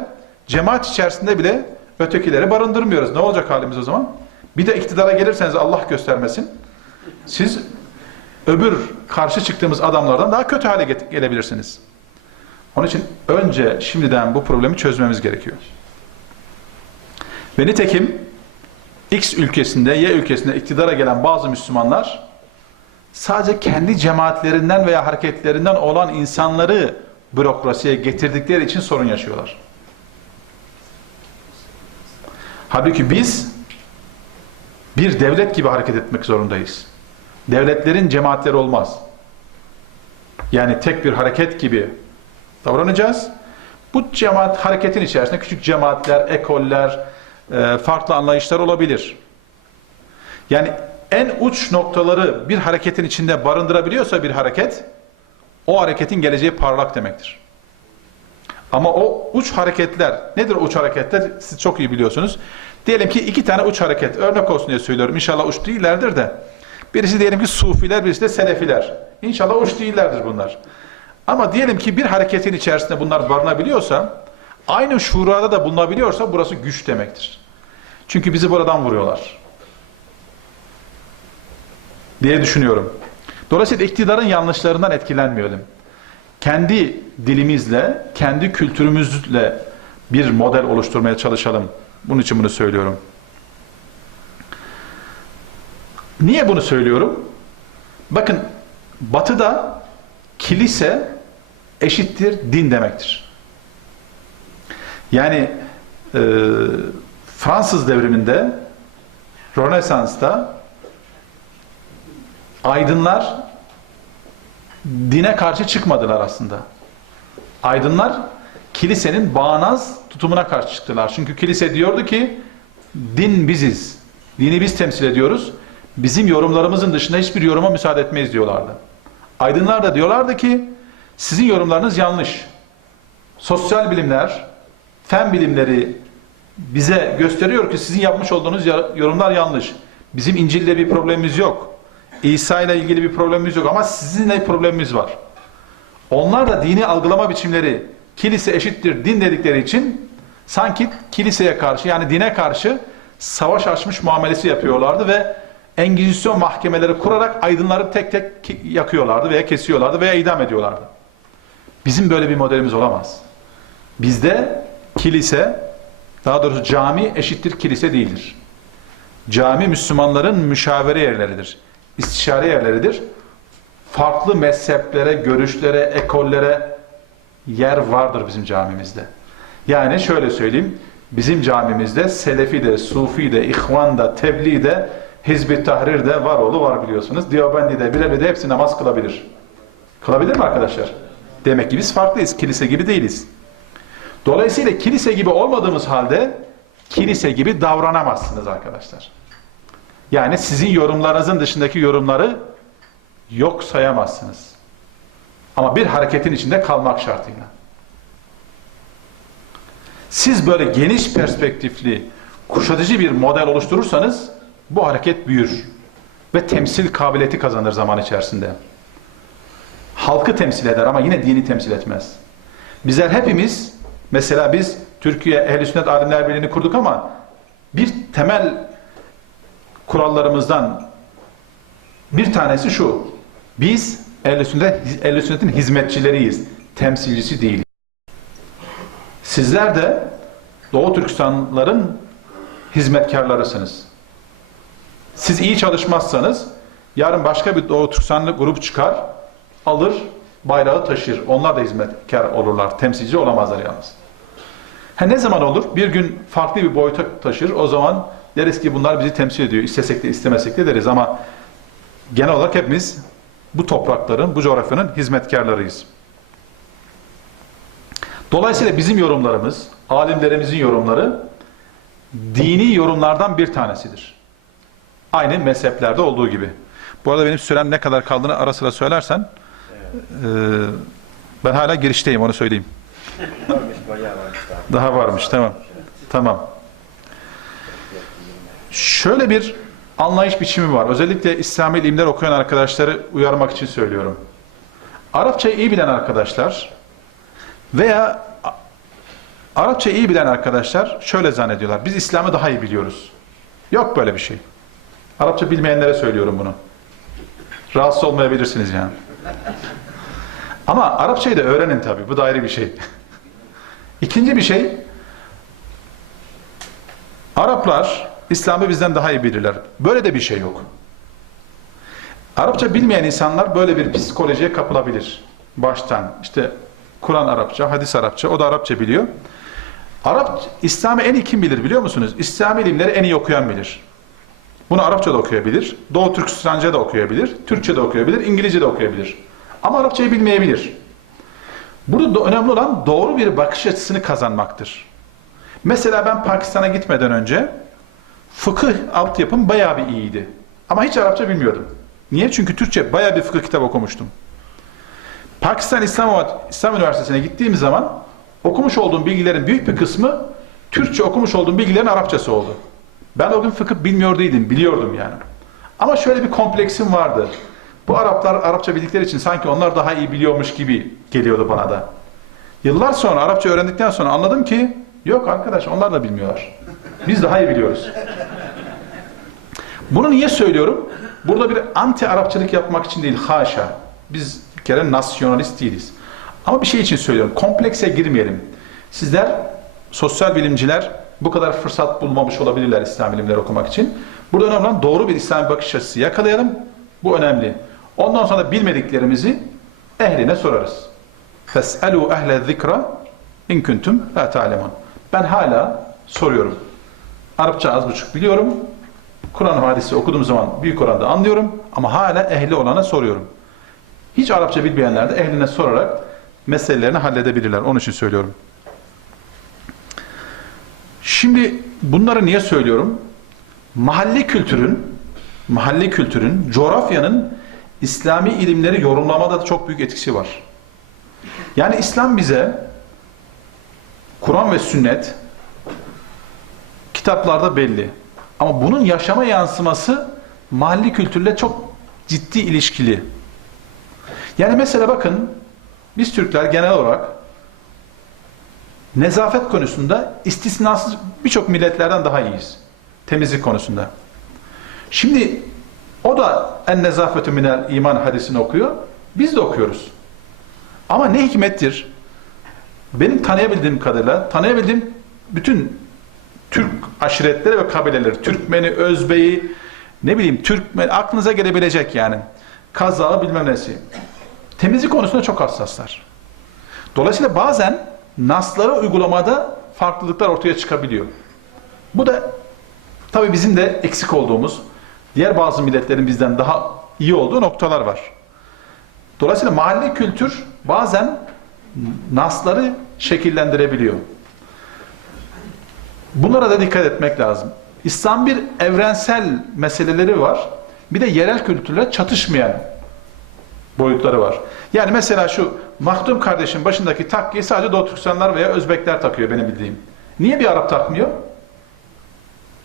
cemaat içerisinde bile ötekileri barındırmıyoruz. Ne olacak halimiz o zaman? Bir de iktidara gelirseniz Allah göstermesin, siz öbür karşı çıktığımız adamlardan daha kötü hale gelebilirsiniz. Onun için önce şimdiden bu problemi çözmemiz gerekiyor. Ve nitekim X ülkesinde, Y ülkesinde iktidara gelen bazı Müslümanlar sadece kendi cemaatlerinden veya hareketlerinden olan insanları bürokrasiye getirdikleri için sorun yaşıyorlar. Halbuki biz bir devlet gibi hareket etmek zorundayız. Devletlerin cemaatleri olmaz. Yani tek bir hareket gibi davranacağız. Bu cemaat hareketin içerisinde küçük cemaatler, ekoller, farklı anlayışlar olabilir. Yani en uç noktaları bir hareketin içinde barındırabiliyorsa bir hareket, o hareketin geleceği parlak demektir. Ama o uç hareketler, nedir o uç hareketler? Siz çok iyi biliyorsunuz. Diyelim ki 2 tane uç hareket, örnek olsun diye söylüyorum. İnşallah uç değillerdir de. Birisi diyelim ki Sufiler, birisi de Selefiler. İnşallah uç değillerdir bunlar. Ama diyelim ki bir hareketin içerisinde bunlar barınabiliyorsa, aynı şurada da bulunabiliyorsa burası güç demektir. Çünkü bizi buradan vuruyorlar diye düşünüyorum. Dolayısıyla iktidarın yanlışlarından etkilenmeyelim. Kendi dilimizle, kendi kültürümüzle bir model oluşturmaya çalışalım. Bunun için bunu söylüyorum. Niye bunu söylüyorum? Bakın, Batı'da kilise eşittir din demektir. Yani Fransız devriminde, Rönesans'ta aydınlar dine karşı çıkmadılar aslında. Aydınlar kilisenin bağnaz tutumuna karşı çıktılar. Çünkü kilise diyordu ki din biziz. Dini biz temsil ediyoruz. bizim yorumlarımızın dışında hiçbir yoruma müsaade etmeyiz diyorlardı. Aydınlar da diyorlardı ki sizin yorumlarınız yanlış. Sosyal bilimler, fen bilimleri bize gösteriyor ki sizin yapmış olduğunuz yorumlar yanlış. Bizim İncil'de bir problemimiz yok. İsa ile ilgili bir problemimiz yok ama sizinle problemimiz var. Onlar da dini algılama biçimleri kilise eşittir din dedikleri için sanki kiliseye karşı yani dine karşı savaş açmış muamelesi yapıyorlardı ve Engizisyon mahkemeleri kurarak aydınları tek tek yakıyorlardı veya kesiyorlardı veya idam ediyorlardı. Bizim böyle bir modelimiz olamaz. Bizde kilise, daha doğrusu cami eşittir kilise değildir. Cami Müslümanların müşavere yerleridir. İstişare yerleridir. Farklı mezheplere, görüşlere, ekollere yer vardır bizim camimizde. Yani şöyle söyleyeyim, bizim camimizde Selefi de, Sufi de, İhvan da, Tebliğ de, Hizb-i Tahrir de var oğlu var biliyorsunuz. Diyobendi de, Bireli de hepsi namaz kılabilir. Kılabilir mi arkadaşlar? Demek ki biz farklıyız. Kilise gibi değiliz. Dolayısıyla kilise gibi olmadığımız halde kilise gibi davranamazsınız arkadaşlar. Yani sizin yorumlarınızın dışındaki yorumları yok sayamazsınız. Ama bir hareketin içinde kalmak şartıyla. Siz böyle geniş perspektifli, kuşatıcı bir model oluşturursanız bu hareket büyür ve temsil kabiliyeti kazanır zaman içerisinde. Halkı temsil eder ama yine dini temsil etmez. Bizler hepimiz, mesela biz Türkiye Ehl-i Sünnet Alimler Birliği'ni kurduk ama bir temel kurallarımızdan bir tanesi şu: biz Ehl-i Sünnet'in hizmetçileriyiz, temsilcisi değiliz. Sizler de Doğu Türkistanlıların hizmetkarlarısınız. Siz iyi çalışmazsanız yarın başka bir Doğu Türkistanlı grup çıkar, alır, bayrağı taşır. Onlar da hizmetkar olurlar, temsilci olamazlar yalnız. Ne zaman olur? Bir gün farklı bir boyuta taşır, o zaman deriz ki bunlar bizi temsil ediyor. İstesek de istemesek de deriz ama genel olarak hepimiz bu toprakların, bu coğrafyanın hizmetkarlarıyız. Dolayısıyla bizim yorumlarımız, alimlerimizin yorumları dini yorumlardan bir tanesidir. Aynı mezheplerde olduğu gibi. Bu arada benim sürem ne kadar kaldığını ara sıra söylersen ben hala girişteyim, onu söyleyeyim. Daha varmış, tamam. Tamam. Şöyle bir anlayış biçimi var. Özellikle İslami ilimler okuyan arkadaşları uyarmak için söylüyorum. Arapçayı iyi bilen arkadaşlar veya Arapçayı iyi bilen arkadaşlar şöyle zannediyorlar: biz İslam'ı daha iyi biliyoruz. Yok böyle bir şey. Arapça bilmeyenlere söylüyorum bunu. Rahatsız olmayabilirsiniz yani. Ama Arapçayı da öğrenin tabii. Bu da ayrı bir şey. İkinci bir şey, Araplar İslam'ı bizden daha iyi bilirler. Böyle de bir şey yok. Arapça bilmeyen insanlar böyle bir psikolojiye kapılabilir. Baştan işte Kur'an Arapça, hadis Arapça, o da Arapça biliyor. İslam'ı en iyi kim bilir biliyor musunuz? İslami ilimleri en iyi okuyan bilir. Bunu Arapça da okuyabilir, Doğu Türkistanca da okuyabilir, Türkçe de okuyabilir, İngilizce de okuyabilir. Ama Arapçayı bilmeyebilir. Burada önemli olan doğru bir bakış açısını kazanmaktır. Mesela ben Pakistan'a gitmeden önce fıkıh altyapım bayağı bir iyiydi. Ama hiç Arapça bilmiyordum. Niye? Çünkü Türkçe bayağı bir fıkıh kitap okumuştum. Pakistan İslam Üniversitesi'ne gittiğim zaman okumuş olduğum bilgilerin büyük bir kısmı Türkçe okumuş olduğum bilgilerin Arapçası oldu. Ben o gün fıkıh bilmiyordum, biliyordum yani. Ama şöyle bir kompleksim vardı. Bu Araplar Arapça bildikleri için sanki onlar daha iyi biliyormuş gibi geliyordu bana da. Yıllar sonra Arapça öğrendikten sonra anladım ki yok arkadaş, onlar da bilmiyorlar. Biz daha iyi biliyoruz. Bunu niye söylüyorum? Burada bir anti-Arapçılık yapmak için değil, haşa. Biz bir kere nasyonalist değiliz. Ama bir şey için söylüyorum, komplekse girmeyelim. Sizler, sosyal bilimciler bu kadar fırsat bulmamış olabilirler İslam bilimleri okumak için. Burada önemli olan doğru bir İslami bakış açısı yakalayalım. Bu önemli. Ondan sonra bilmediklerimizi ehline sorarız. فَاسْأَلُوا اَهْلَ الذِّكْرَ اِنْ كُنْتُمْ لَا تَعْلَمُونَ. Ben hala soruyorum. Arapça az buçuk biliyorum. Kur'an hadisi okuduğum zaman büyük oranda anlıyorum. Ama hala ehli olana soruyorum. Hiç Arapça bilmeyenler de ehline sorarak meselelerini halledebilirler. Onun için söylüyorum. Şimdi bunları niye söylüyorum? Mahalli kültürün mahalli kültürün, coğrafyanın İslami ilimleri yorumlamada da çok büyük etkisi var. Yani İslam bize Kur'an ve sünnet kitaplarda belli. Ama bunun yaşama yansıması mahalli kültürle çok ciddi ilişkili. Yani mesela bakın, biz Türkler genel olarak nezafet konusunda istisnasız birçok milletlerden daha iyiyiz. Temizlik konusunda. Şimdi o da en nezafetü minel iman hadisini okuyor. Biz de okuyoruz. Ama ne hikmettir? Benim tanıyabildiğim kadarıyla, tanıyabildiğim bütün Türk aşiretleri ve kabileleri, Türkmeni, Özbeyi, ne bileyim Türkmen, aklınıza gelebilecek yani. Kazağı bilmem nesi. Temizlik konusunda çok hassaslar. Dolayısıyla bazen nasları uygulamada farklılıklar ortaya çıkabiliyor. Bu da tabii bizim de eksik olduğumuz, diğer bazı milletlerin bizden daha iyi olduğu noktalar var. Dolayısıyla mahalli kültür bazen nasları şekillendirebiliyor. Bunlara da dikkat etmek lazım. İslam bir evrensel meseleleri var. Bir de yerel kültürle çatışmayan boyutları var. Yani mesela şu Mahdum kardeşin başındaki takkiyi sadece Doğu Türkistanlar veya Özbekler takıyor benim bildiğim. Niye bir Arap takmıyor?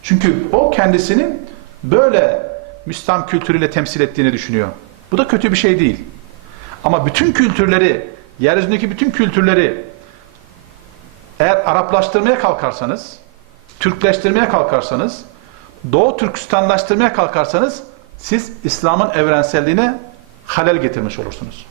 Çünkü o kendisinin böyle Müslüman kültürüyle temsil ettiğini düşünüyor. Bu da kötü bir şey değil. Ama bütün kültürleri, yeryüzündeki bütün kültürleri eğer Araplaştırmaya kalkarsanız, Türkleştirmeye kalkarsanız, Doğu Türkistanlaştırmaya kalkarsanız siz İslam'ın evrenselliğine halel getirmiş olursunuz.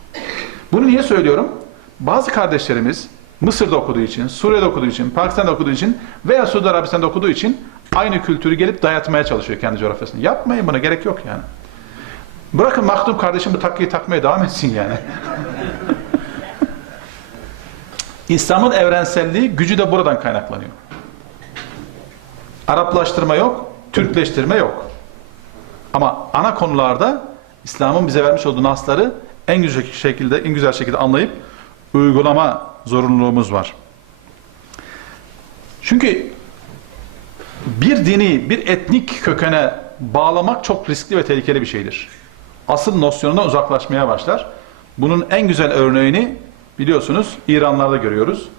Bunu niye söylüyorum? Bazı kardeşlerimiz Mısır'da okuduğu için, Suriye'de okuduğu için, Pakistan'da okuduğu için veya Suudi Arabistan'da okuduğu için aynı kültürü gelip dayatmaya çalışıyor kendi coğrafyasına. Yapmayın, buna gerek yok yani. Bırakın Mahdum kardeşim bu takkiyi takmaya devam etsin yani. İslam'ın evrenselliği, gücü de buradan kaynaklanıyor. Araplaştırma yok, Türkleştirme yok. Ama ana konularda İslam'ın bize vermiş olduğu nasları en güzel şekilde anlayıp uygulama zorunluluğumuz var. Çünkü bir dini, bir etnik kökene bağlamak çok riskli ve tehlikeli bir şeydir. Asıl nosyonuna uzaklaşmaya başlar. Bunun en güzel örneğini biliyorsunuz İranlarda görüyoruz.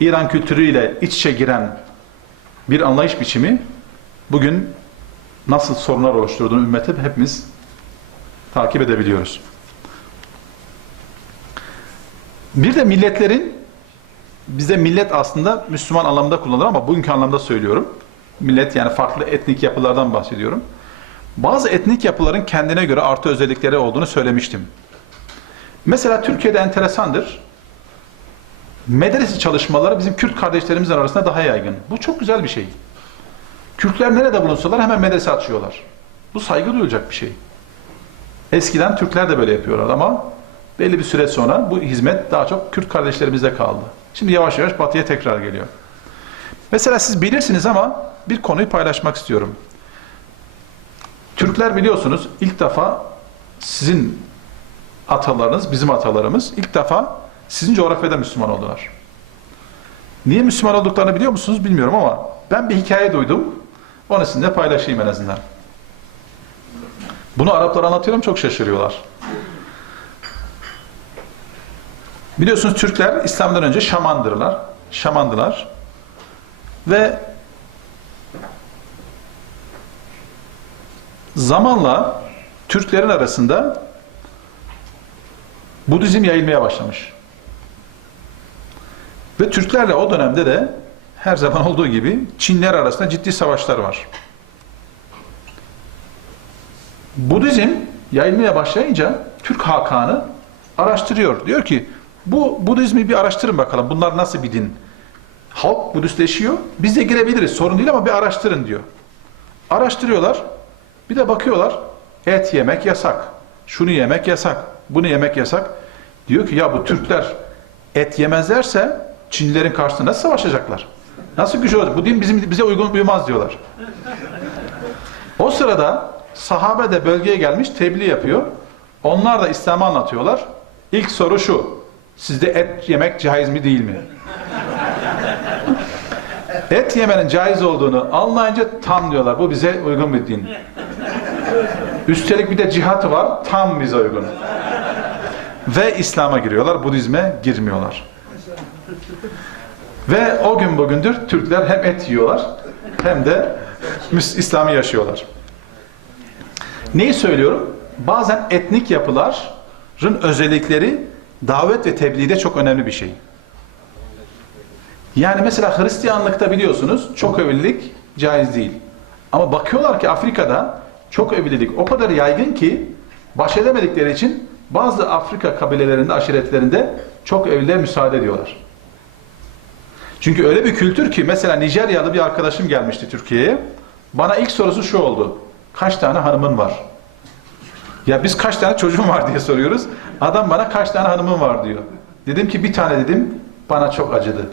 İran kültürüyle iç içe giren bir anlayış biçimi bugün nasıl sorunlar oluşturduğunu ümmete hepimiz takip edebiliyoruz. Bir de milletlerin, bize millet aslında Müslüman anlamda kullanılır ama bugünkü anlamda söylüyorum. Millet yani farklı etnik yapılardan bahsediyorum. Bazı etnik yapıların kendine göre artı özellikleri olduğunu söylemiştim. Mesela Türkiye'de enteresandır. Medrese çalışmaları bizim Kürt kardeşlerimizin arasında daha yaygın. Bu çok güzel bir şey. Kürtler nerede bulunsalar hemen medrese açıyorlar. Bu saygı duyulacak bir şey. Eskiden Türkler de böyle yapıyorlar ama belli bir süre sonra bu hizmet daha çok Kürt kardeşlerimizde kaldı. Şimdi yavaş yavaş batıya tekrar geliyor. Mesela siz bilirsiniz ama bir konuyu paylaşmak istiyorum. Türkler biliyorsunuz ilk defa sizin atalarınız, bizim atalarımız ilk defa sizin coğrafyada Müslüman oldular. Niye Müslüman olduklarını biliyor musunuz bilmiyorum ama ben bir hikaye duydum. Onu sizinle paylaşayım en azından. Bunu Araplara anlatıyorum, çok şaşırıyorlar. Biliyorsunuz Türkler İslam'dan önce şamandılar. Ve zamanla Türklerin arasında Budizm yayılmaya başlamış. Ve Türklerle o dönemde de her zaman olduğu gibi Çinler arasında ciddi savaşlar var. Budizm yayılmaya başlayınca Türk Hakanı araştırıyor. Diyor ki bu Budizmi bir araştırın bakalım. Bunlar nasıl bir din? Halk Budistleşiyor. Biz de girebiliriz. Sorun değil ama bir araştırın diyor. Araştırıyorlar. Bir de bakıyorlar. Et yemek yasak. Şunu yemek yasak. Bunu yemek yasak. Diyor ki ya bu Türkler et yemezlerse Çinlilerin karşısında nasıl savaşacaklar? Nasıl güç olacak? Bu din bize uymaz diyorlar. O sırada sahabe de bölgeye gelmiş, tebliğ yapıyor. Onlar da İslam'ı anlatıyorlar. İlk soru şu: sizde et yemek caiz mi değil mi? Et yemenin caiz olduğunu anlayınca tam diyorlar. Bu bize uygun bir din. Üstelik bir de cihatı var, tam bize uygun. Ve İslam'a giriyorlar, Budizm'e girmiyorlar. Ve o gün bugündür Türkler hem et yiyorlar, hem de İslam'ı yaşıyorlar. Neyi söylüyorum? Bazen etnik yapıların özellikleri davet ve tebliğde çok önemli bir şey. Yani mesela Hristiyanlıkta biliyorsunuz çok evlilik caiz değil. Ama bakıyorlar ki Afrika'da çok evlilik o kadar yaygın ki baş edemedikleri için bazı Afrika kabilelerinde, aşiretlerinde çok evliliğe müsaade ediyorlar. Çünkü öyle bir kültür ki mesela Nijeryalı bir arkadaşım gelmişti Türkiye'ye. Bana ilk sorusu şu oldu. Kaç tane hanımın var? Ya biz kaç tane çocuğum var diye soruyoruz. Adam bana kaç tane hanımın var diyor. Dedim ki bir tane dedim. Bana çok acıdı.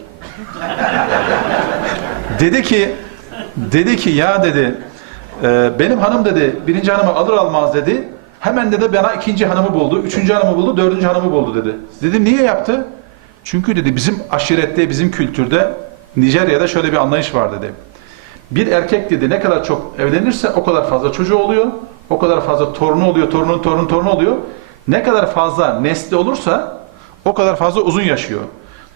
dedi ki ya dedi benim hanım dedi birinci hanımı alır almaz dedi. Hemen dedi bana ikinci hanımı buldu. Üçüncü hanımı buldu. Dördüncü hanımı buldu dedi. Dedim niye yaptı? Çünkü dedi bizim aşirette, bizim kültürde Nijerya'da şöyle bir anlayış var dedi. Bir erkek dedi ne kadar çok evlenirse o kadar fazla çocuğu oluyor. O kadar fazla torunu oluyor. Torunu oluyor. Ne kadar fazla nesli olursa o kadar fazla uzun yaşıyor.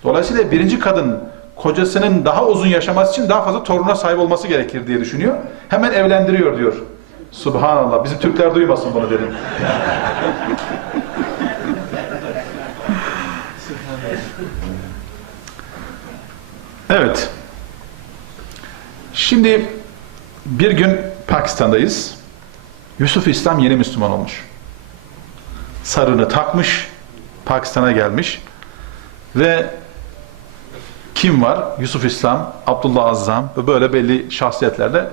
Dolayısıyla birinci kadın kocasının daha uzun yaşaması için daha fazla toruna sahip olması gerekir diye düşünüyor. Hemen evlendiriyor diyor. Subhanallah. Bizim Türkler duymasın bunu dedim. Evet. Şimdi bir gün Pakistan'dayız. Yusuf İslam yeni Müslüman olmuş. Sarığını takmış, Pakistan'a gelmiş ve kim var? Yusuf İslam, Abdullah Azzam ve böyle belli şahsiyetlerle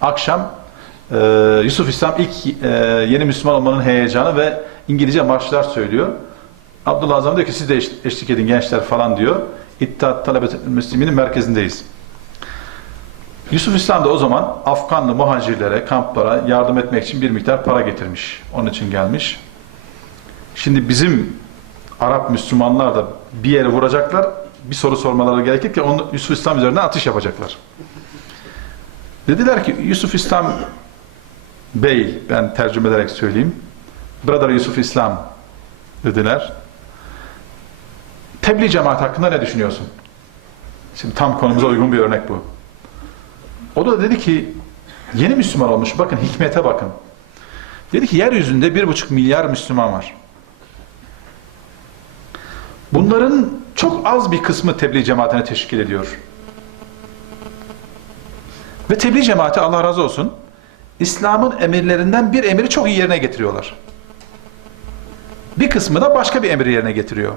akşam Yusuf İslam ilk yeni Müslüman olmanın heyecanı ve İngilizce marşlar söylüyor. Abdullah Azzam diyor ki siz de eşlik edin gençler falan diyor. İttihat Talebet Müslümin'in merkezindeyiz. Yusuf İslam da o zaman Afganlı muhacirlere, kamplara yardım etmek için bir miktar para getirmiş. Onun için gelmiş. Şimdi bizim Arap Müslümanlar da bir yere vuracaklar, bir soru sormaları gerekir ki onu Yusuf İslam üzerinden atış yapacaklar. Dediler ki Yusuf İslam Bey, ben tercüme ederek söyleyeyim. Brother Yusuf İslam dediler. Tebliğ cemaati hakkında ne düşünüyorsun? Şimdi tam konumuza uygun bir örnek bu. O da dedi ki yeni Müslüman olmuş. Bakın hikmete bakın. Dedi ki yeryüzünde 1,5 milyar Müslüman var. Bunların çok az bir kısmı tebliğ cemaatine teşkil ediyor. Ve tebliğ cemaati Allah razı olsun İslam'ın emirlerinden bir emiri çok iyi yerine getiriyorlar. Bir kısmı da başka bir emri yerine getiriyor.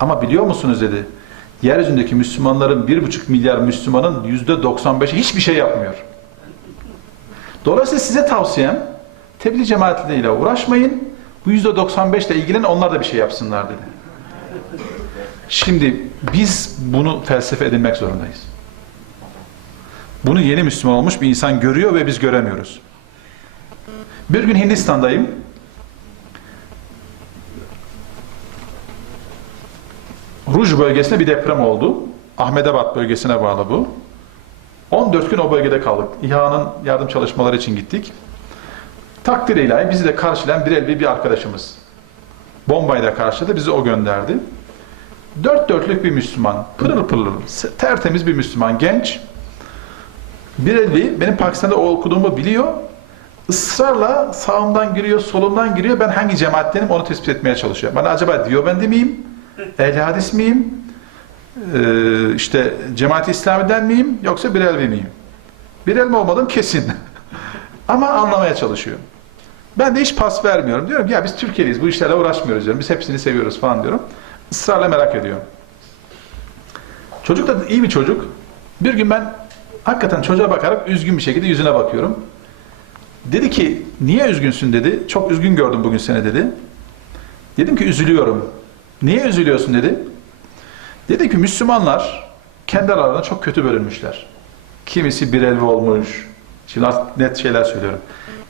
Ama biliyor musunuz dedi, yeryüzündeki Müslümanların 1,5 milyar Müslümanın %95'i hiçbir şey yapmıyor. Dolayısıyla size tavsiyem tebliğ cemaatleriyle uğraşmayın. Bu %95 ile ilgilenin, onlar da bir şey yapsınlar dedi. Şimdi biz bunu felsefe edinmek zorundayız. Bunu yeni Müslüman olmuş bir insan görüyor ve biz göremiyoruz. Bir gün Hindistan'dayım. Ruj bölgesinde bir deprem oldu. Ahmedabad bölgesine bağlı bu. 14 gün o bölgede kaldık. İHA'nın yardım çalışmaları için gittik. Takdir-i ilahi bizi de karşılayan bir arkadaşımız. Bombayla karşıladı, bizi o gönderdi. Dört dörtlük bir Müslüman, pırıl pırıl, tertemiz bir Müslüman, genç. Birelvi, benim Pakistan'da okuduğumu biliyor. Israrla sağımdan giriyor, solumdan giriyor. Ben hangi cemaattenim onu tespit etmeye çalışıyor. Bana acaba Diyobendi miyim? Ehl-i Hadis miyim? İşte Cemaat-i İslami'den miyim? Yoksa Birelvi miyim? Birelvi olmadım kesin. Ama anlamaya çalışıyor. Ben de hiç pas vermiyorum. Diyorum ki ya biz Türkiye'liyiz, bu işlerle uğraşmıyoruz diyorum. Biz hepsini seviyoruz falan diyorum. Israrla merak ediyor. Çocuk da iyi bir çocuk. Bir gün ben hakikaten çocuğa bakarak üzgün bir şekilde yüzüne bakıyorum. Dedi ki niye üzgünsün dedi. Çok üzgün gördüm bugün seni dedi. Dedim ki üzülüyorum. Niye üzülüyorsun dedi. Dedi ki Müslümanlar kendi aralarında çok kötü bölünmüşler. Kimisi Birelvi olmuş. Şimdi net şeyler söylüyorum.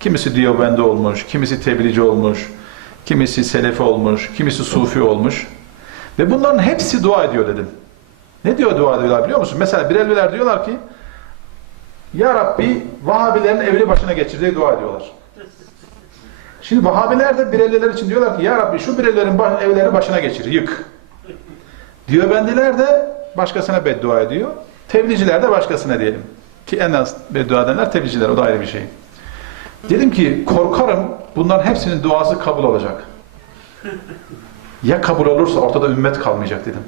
Kimisi Diyobendi olmuş, kimisi Tebliğci olmuş, kimisi Selefi olmuş, kimisi Sufi olmuş. Ve bunların hepsi dua ediyor dedim. Ne diyor dua ediyorlar biliyor musun? Mesela Birelviler diyorlar ki Ya Rabbi Vahabilerin evli başına geçir diye dua ediyorlar. Şimdi Vahabiler de Birelliler için diyorlar ki ya Rabbi şu Birellilerin evleri başına geçir, yık. Diyobendiler de başkasına beddua ediyor. Tebliğciler de başkasına diyelim. Ki en az beddua edenler tebliğciler, o da ayrı bir şey. Dedim ki korkarım bunların hepsinin duası kabul olacak. Ya kabul olursa ortada ümmet kalmayacak dedim.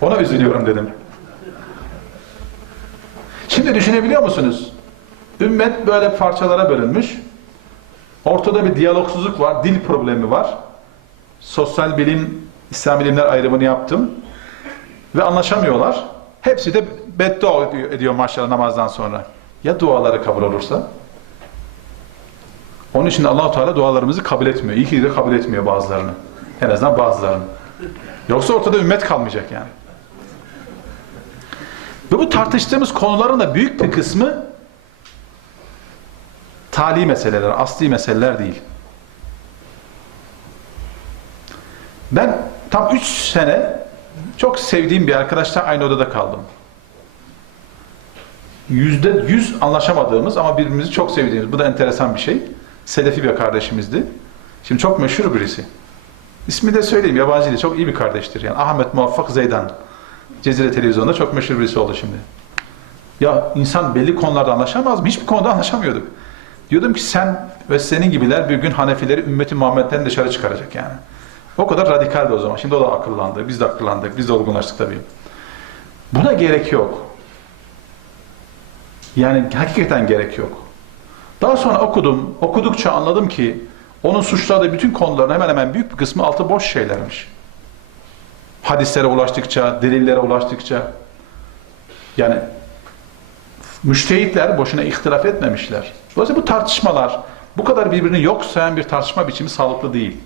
Ona üzülüyorum dedim. Şimdi düşünebiliyor musunuz? Ümmet böyle parçalara bölünmüş. Ortada bir diyalogsuzluk var, dil problemi var. Sosyal bilim, İslam bilimler ayrımını yaptım. Ve anlaşamıyorlar. Hepsi de beddua ediyor maşallah namazdan sonra. Ya duaları kabul olursa? Onun için Allah-u Teala dualarımızı kabul etmiyor. İyi ki de kabul etmiyor bazılarını. En azından bazılarını. Yoksa ortada ümmet kalmayacak yani. Ve bu tartıştığımız konuların da büyük bir kısmı tali meseleler, asli meseleler değil. Ben tam 3 sene çok sevdiğim bir arkadaşla aynı odada kaldım. %100 anlaşamadığımız ama birbirimizi çok sevdiğimiz, bu da enteresan bir şey. Selefi bir kardeşimizdi. Şimdi çok meşhur birisi. İsmi de söyleyeyim, yabancı değil, çok iyi bir kardeştir. Yani Ahmet Muvaffak Zeydan. Cezire Televizyon'da çok meşhur birisi oldu şimdi. Ya insan belli konularda anlaşamaz mı? Hiçbir konuda anlaşamıyorduk. Diyordum ki sen ve senin gibiler bir gün Hanefileri ümmeti Muhammed'den dışarı çıkaracak yani. O kadar radikaldi o zaman. Şimdi o da akıllandı. Biz de akıllandık. Biz de olgunlaştık tabii. Buna gerek yok. Yani hakikaten gerek yok. Daha sonra okudum. Okudukça anladım ki onun suçladığı bütün konuların hemen hemen büyük bir kısmı altı boş şeylermiş. Hadislere ulaştıkça, delillere ulaştıkça yani müştehitler boşuna ihtilaf etmemişler. Dolayısıyla bu tartışmalar bu kadar birbirini yok sayan bir tartışma biçimi sağlıklı değil.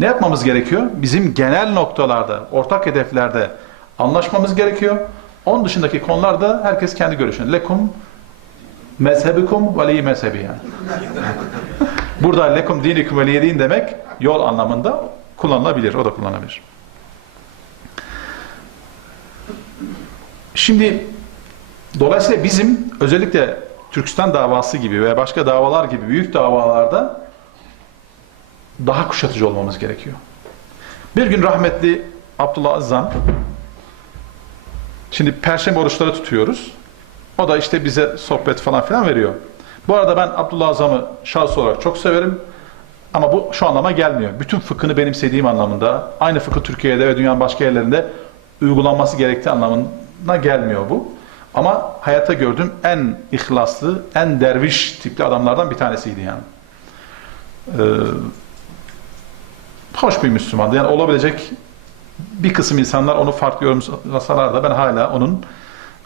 Ne yapmamız gerekiyor? Bizim genel noktalarda, ortak hedeflerde anlaşmamız gerekiyor. Onun dışındaki konularda herkes kendi görüşünü. Lekum mezhebikum veli mezhebi yani. Burada lekum dinikum veli din demek yol anlamında kullanılabilir. O da kullanılabilir. Şimdi dolayısıyla bizim özellikle Türkistan davası gibi veya başka davalar gibi büyük davalarda daha kuşatıcı olmamız gerekiyor. Bir gün rahmetli Abdullah Azzam, şimdi Perşembe oruçları tutuyoruz. O da işte bize sohbet falan filan veriyor. Bu arada ben Abdullah Azzam'ı şahs olarak çok severim. Ama bu şu anlama gelmiyor. Bütün fıkhını benimsediğim anlamında, aynı fıkhı Türkiye'de ve dünyanın başka yerlerinde uygulanması gerektiği anlamına gelmiyor bu. Ama hayatta gördüğüm en ihlaslı, en derviş tipli adamlardan bir tanesiydi yani. Hoş bir Müslümandı. Yani olabilecek bir kısım insanlar onu farklı yorumlasalar da ben hala onun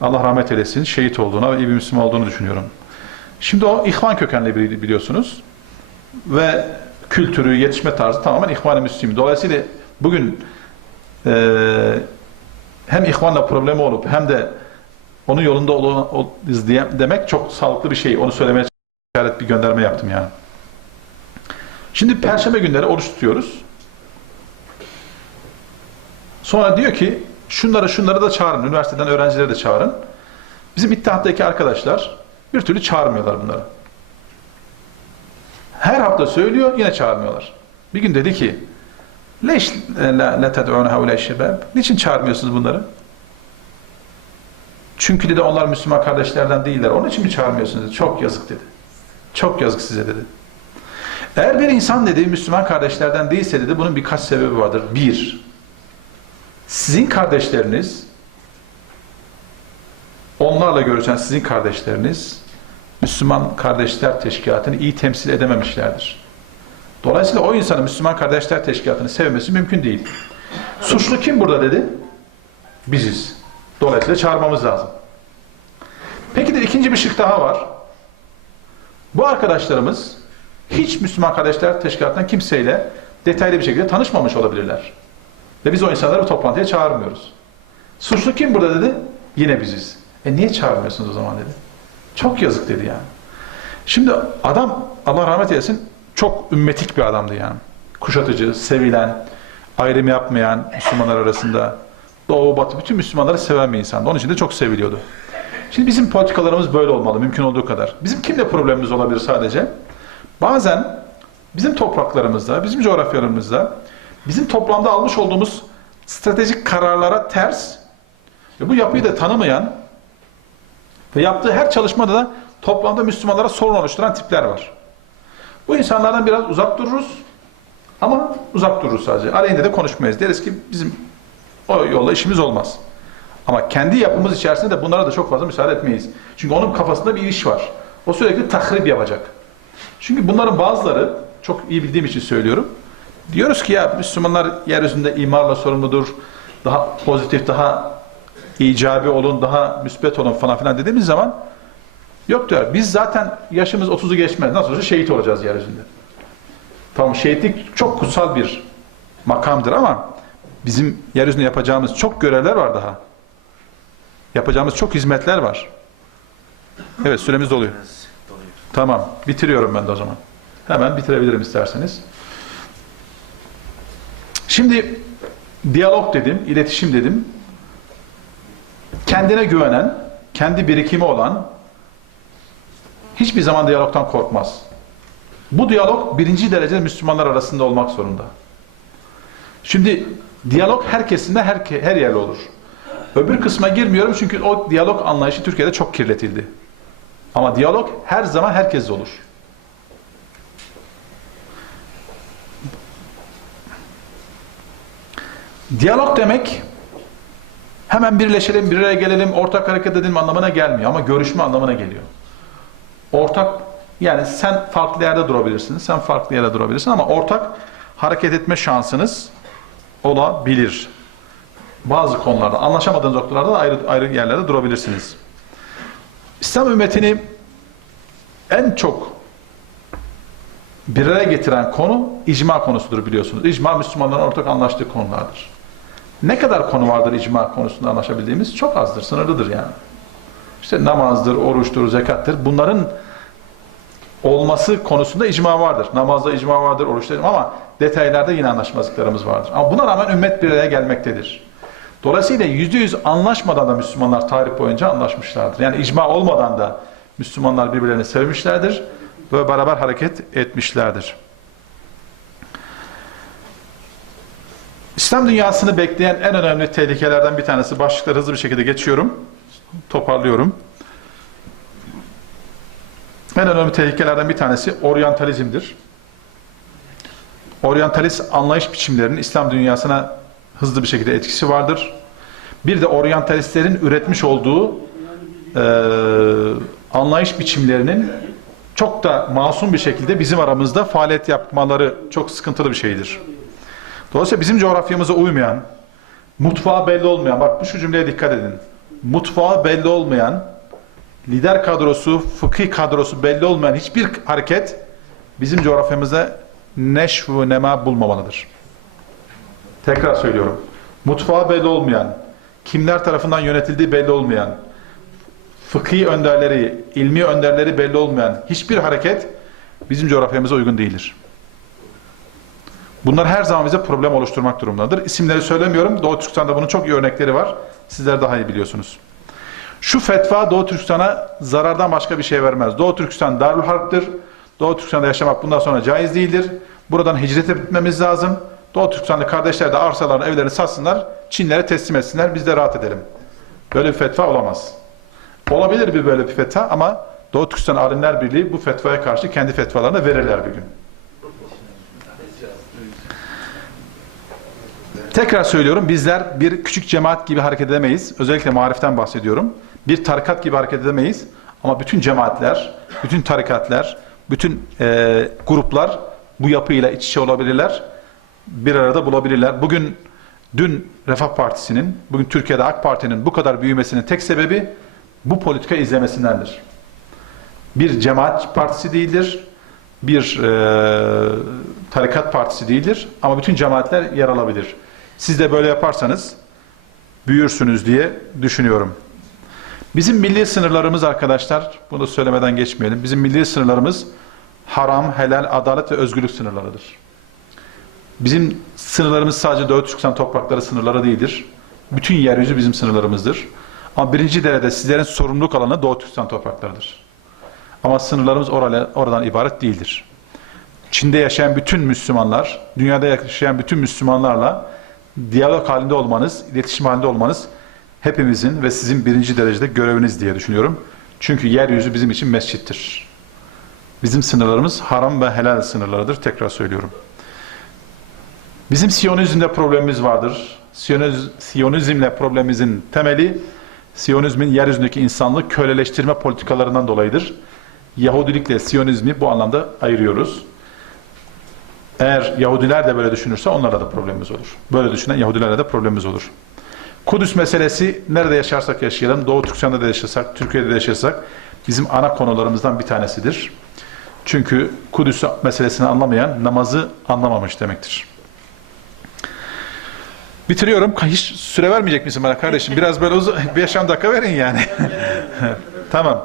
Allah rahmet eylesin şehit olduğuna ve iyi bir Müslüman olduğunu düşünüyorum. Şimdi o ihvan kökenli biriydi biliyorsunuz. Ve kültürü, yetişme tarzı tamamen ihvan-ı müslim. Dolayısıyla bugün hem ihvanla problemi olup hem de onun yolunda olacağız demek çok sağlıklı bir şey. Onu söylemeye bir gönderme yaptım yani. Şimdi Perşembe günleri oruç tutuyoruz. Sonra diyor ki şunları da çağırın. Üniversiteden öğrencileri de çağırın. Bizim İttihat'taki arkadaşlar bir türlü çağırmıyorlar bunları. Her hafta söylüyor, yine çağırmıyorlar. Bir gün dedi ki leş la ted'un haula şebab. Niçin çağırmıyorsunuz bunları? Çünkü dedi onlar Müslüman kardeşlerden değiller. Onun için mi çağırmıyorsunuz dedi. Çok yazık dedi. Çok yazık size dedi. Eğer bir insan dedi Müslüman kardeşlerden değilse dedi bunun birkaç sebebi vardır. Bir, sizin kardeşleriniz, onlarla görüşen sizin kardeşleriniz Müslüman Kardeşler Teşkilatı'nı iyi temsil edememişlerdir. Dolayısıyla o insanın Müslüman Kardeşler Teşkilatı'nı sevmesi mümkün değil. Suçlu kim burada dedi? Biziz. Dolayısıyla çağırmamız lazım. Peki de ikinci bir şık daha var. Bu arkadaşlarımız hiç Müslüman Kardeşler Teşkilatı'ndan kimseyle detaylı bir şekilde tanışmamış olabilirler. Ve biz o insanları bu toplantıya çağırmıyoruz. Suçlu kim burada dedi? Yine biziz. Niye çağırmıyorsunuz o zaman dedi. Çok yazık dedi yani. Şimdi adam Allah rahmet eylesin çok ümmetik bir adamdı yani. Kuşatıcı, sevilen, ayrım yapmayan Müslümanlar arasında Doğu, Batı bütün Müslümanları seven bir insandı. Onun için de çok seviliyordu. Şimdi bizim politikalarımız böyle olmalı mümkün olduğu kadar. Bizim kimle problemimiz olabilir sadece? Bazen bizim topraklarımızda, bizim coğrafyalarımızda, bizim toplamda almış olduğumuz stratejik kararlara ters ve bu yapıyı da tanımayan ve yaptığı her çalışmada da toplamda Müslümanlara sorun oluşturan tipler var. Bu insanlardan biraz uzak dururuz ama uzak dururuz sadece. Aleyhinde de konuşmayız. Deriz ki bizim o yolla işimiz olmaz. Ama kendi yapımız içerisinde de bunlara da çok fazla müsaade etmeyiz. Çünkü onun kafasında bir iş var. O sürekli tahrip yapacak. Çünkü bunların bazıları, çok iyi bildiğim için söylüyorum, diyoruz ki ya Müslümanlar yeryüzünde imarla sorumludur, daha pozitif, daha icabi olun, daha müsbet olun falan filan dediğimiz zaman yok diyor. Biz zaten yaşımız 30'u geçmez. Nasıl olsa şehit olacağız yeryüzünde. Tamam, şehitlik çok kutsal bir makamdır ama bizim yeryüzünde yapacağımız çok görevler var daha. Yapacağımız çok hizmetler var. Evet, süremiz doluyor. Tamam, bitiriyorum ben de o zaman. Hemen bitirebilirim isterseniz. Şimdi diyalog dedim, iletişim dedim. Kendine güvenen, kendi birikimi olan hiçbir zaman diyalogtan korkmaz. Bu diyalog birinci derecede Müslümanlar arasında olmak zorunda. Şimdi diyalog herkesinde her yerde olur. Öbür kısma girmiyorum çünkü o diyalog anlayışı Türkiye'de çok kirletildi. Ama diyalog her zaman herkeste olur. Diyalog demek hemen birleşelim, bir araya gelelim, ortak hareket edelim anlamına gelmiyor ama görüşme anlamına geliyor. Ortak, yani sen farklı yerde durabilirsin, sen farklı yerde durabilirsin ama ortak hareket etme şansınız olabilir. Bazı konularda, anlaşamadığınız noktalarda da ayrı yerlerde durabilirsiniz. İslam ümmetini en çok bir araya getiren konu icma konusudur biliyorsunuz. İcma Müslümanların ortak anlaştığı konulardır. Ne kadar konu vardır icma konusunda anlaşabildiğimiz? Çok azdır, sınırlıdır yani. İşte namazdır, oruçtur, zekattır. Bunların olması konusunda icma vardır. Namazda icma vardır, oruçta icma, ama detaylarda yine anlaşmazlıklarımız vardır. Ama buna rağmen ümmet bir araya gelmektedir. Dolayısıyla %100 anlaşmadan da Müslümanlar tarih boyunca anlaşmışlardır. Yani icma olmadan da Müslümanlar birbirlerini sevmişlerdir ve beraber hareket etmişlerdir. İslam dünyasını bekleyen en önemli tehlikelerden bir tanesi, başlıkları hızlı bir şekilde geçiyorum, toparlıyorum. En önemli tehlikelerden bir tanesi oryantalizmdir. Oryantalist anlayış biçimlerinin İslam dünyasına hızlı bir şekilde etkisi vardır. Bir de oryantalistlerin üretmiş olduğu anlayış biçimlerinin çok da masum bir şekilde bizim aramızda faaliyet yapmaları çok sıkıntılı bir şeydir. Dolayısıyla bizim coğrafyamıza uymayan, mutfağı belli olmayan, bak şu cümleye dikkat edin. Mutfağı belli olmayan, lider kadrosu, fıkıh kadrosu belli olmayan hiçbir hareket bizim coğrafyamızda neşv ve nema bulmamalıdır. Tekrar söylüyorum. Mutfağı belli olmayan, kimler tarafından yönetildiği belli olmayan, fıkhi önderleri, ilmi önderleri belli olmayan hiçbir hareket bizim coğrafyamıza uygun değildir. Bunlar her zaman bize problem oluşturmak durumundadır. İsimleri söylemiyorum. Doğu Türkistan'da bunun çok iyi örnekleri var. Sizler daha iyi biliyorsunuz. Şu fetva Doğu Türkistan'a zarardan başka bir şey vermez. Doğu Türkistan Darül Harp'tır. Doğu Türkistan'da yaşamak bundan sonra caiz değildir. Buradan hicret etmemiz lazım. Doğu Türkistanlı kardeşler de arsalarını, evlerini satsınlar, Çinlere teslim etsinler, biz de rahat edelim. Böyle bir fetva olamaz. Olabilir bir böyle bir fetva ama Doğu Türkistan Alimler Birliği bu fetvaya karşı kendi fetvalarını verirler bir gün. Tekrar söylüyorum, bizler bir küçük cemaat gibi hareket edemeyiz. Özellikle mariften bahsediyorum. Bir tarikat gibi hareket edemeyiz. Ama bütün cemaatler, bütün tarikatlar, bütün gruplar bu yapıyla iç içe olabilirler. Bir arada bulabilirler. Dün Refah Partisi'nin, bugün Türkiye'de AK Parti'nin bu kadar büyümesinin tek sebebi bu politika izlemesindendir. Bir cemaat partisi değildir, bir tarikat partisi değildir ama bütün cemaatler yer alabilir. Siz de böyle yaparsanız büyürsünüz diye düşünüyorum. Bizim milli sınırlarımız arkadaşlar, bunu da söylemeden geçmeyelim. Bizim milli sınırlarımız haram, helal, adalet ve özgürlük sınırlarıdır. Bizim sınırlarımız sadece Doğu Türkistan toprakları sınırları değildir. Bütün yeryüzü bizim sınırlarımızdır. Ama birinci derecede sizlerin sorumluluk alanı Doğu Türkistan topraklarıdır. Ama sınırlarımız oradan ibaret değildir. Çin'de yaşayan bütün Müslümanlar, dünyada yaşayan bütün Müslümanlarla diyalog halinde olmanız, iletişim halinde olmanız hepimizin ve sizin birinci derecede göreviniz diye düşünüyorum. Çünkü yeryüzü bizim için mescittir. Bizim sınırlarımız haram ve helal sınırlarıdır. Tekrar söylüyorum. Bizim Siyonizmle problemimiz vardır. Siyonizmle problemimizin temeli, Siyonizmin yeryüzündeki insanlığı köleleştirme politikalarından dolayıdır. Yahudilikle Siyonizmi bu anlamda ayırıyoruz. Eğer Yahudiler de böyle düşünürse onlarla da problemimiz olur. Böyle düşünen Yahudilerle de problemimiz olur. Kudüs meselesi nerede yaşarsak yaşayalım, Doğu Türkistan'da da yaşasak, Türkiye'de de yaşasak bizim ana konularımızdan bir tanesidir. Çünkü Kudüs meselesini anlamayan namazı anlamamış demektir. Bitiriyorum. Hiç süre vermeyecek misin bana kardeşim? Biraz böyle 5-10 dakika verin yani. Tamam.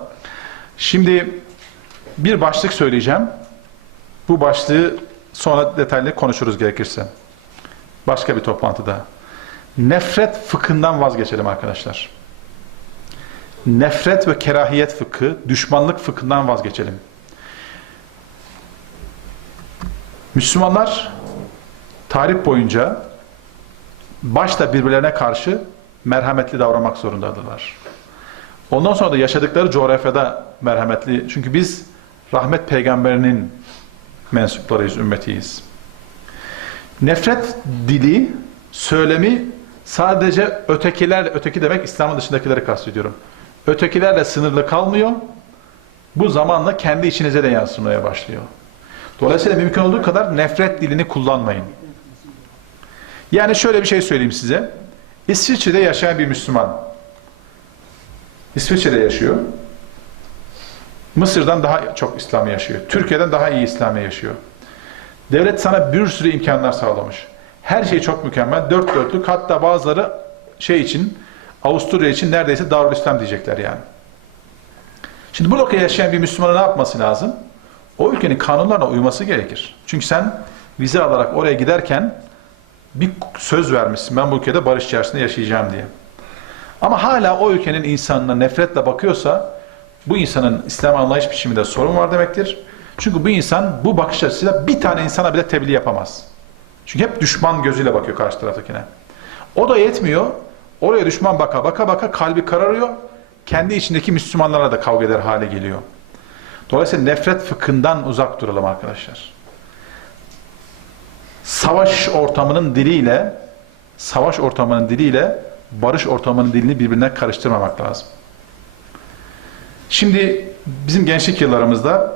Şimdi bir başlık söyleyeceğim. Bu başlığı sonra detaylı konuşuruz gerekirse. Başka bir toplantıda. Nefret fıkhından vazgeçelim arkadaşlar. Nefret ve kerahiyet fıkhı, düşmanlık fıkhından vazgeçelim. Müslümanlar tarih boyunca başta birbirlerine karşı merhametli davranmak zorundadırlar. Ondan sonra da yaşadıkları coğrafyada merhametli. Çünkü biz rahmet peygamberinin mensuplarıyız, ümmetiyiz. Nefret dili, söylemi sadece öteki demek İslam'ın dışındakileri kastediyorum. Ötekilerle sınırlı kalmıyor. Bu zamanla kendi içinize de yansımaya başlıyor. Dolayısıyla mümkün olduğu kadar nefret dilini kullanmayın. Yani şöyle bir şey söyleyeyim size. İsviçre'de yaşayan bir Müslüman. İsviçre'de yaşıyor. Mısır'dan daha çok İslam'ı yaşıyor. Türkiye'den daha iyi İslam'ı yaşıyor. Devlet sana bir sürü imkanlar sağlamış. Her şey çok mükemmel. Dört dörtlük. Hatta bazıları Avusturya için neredeyse Darülislam diyecekler yani. Şimdi bu ülkede yaşayan bir Müslümanın ne yapması lazım? O ülkenin kanunlarına uyması gerekir. Çünkü sen vize alarak oraya giderken bir söz vermişsin. Ben bu ülkede barış içerisinde yaşayacağım diye. Ama hala o ülkenin insanına nefretle bakıyorsa bu insanın İslam anlayış biçiminde sorun var demektir. Çünkü bu insan bu bakış açısıyla bir tane insana bile tebliğ yapamaz. Çünkü hep düşman gözüyle bakıyor karşı taraftakine. O da yetmiyor. Oraya düşman baka kalbi kararıyor. Kendi içindeki Müslümanlarla da kavga eder hale geliyor. Dolayısıyla nefret fıkhından uzak duralım arkadaşlar. Savaş ortamının diliyle barış ortamının dilini birbirine karıştırmamak lazım. Şimdi bizim gençlik yıllarımızda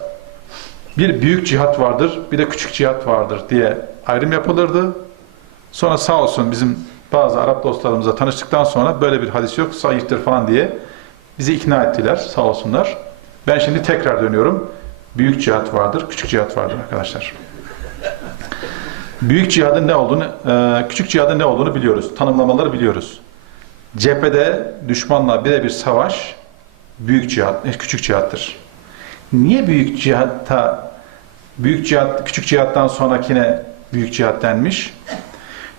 bir büyük cihat vardır, bir de küçük cihat vardır diye ayrım yapılırdı. Sonra sağ olsun bizim bazı Arap dostlarımızla tanıştıktan sonra böyle bir hadis yok, sayıktır falan diye bizi ikna ettiler, sağ olsunlar. Ben şimdi tekrar dönüyorum. Büyük cihat vardır, küçük cihat vardır arkadaşlar. Büyük cihadın ne olduğunu, küçük cihadın ne olduğunu biliyoruz. Tanımlamaları biliyoruz. Cephede düşmanla birebir savaş büyük cihat, küçük cihattır. Niye küçük cihattan sonrakine büyük cihat denmiş?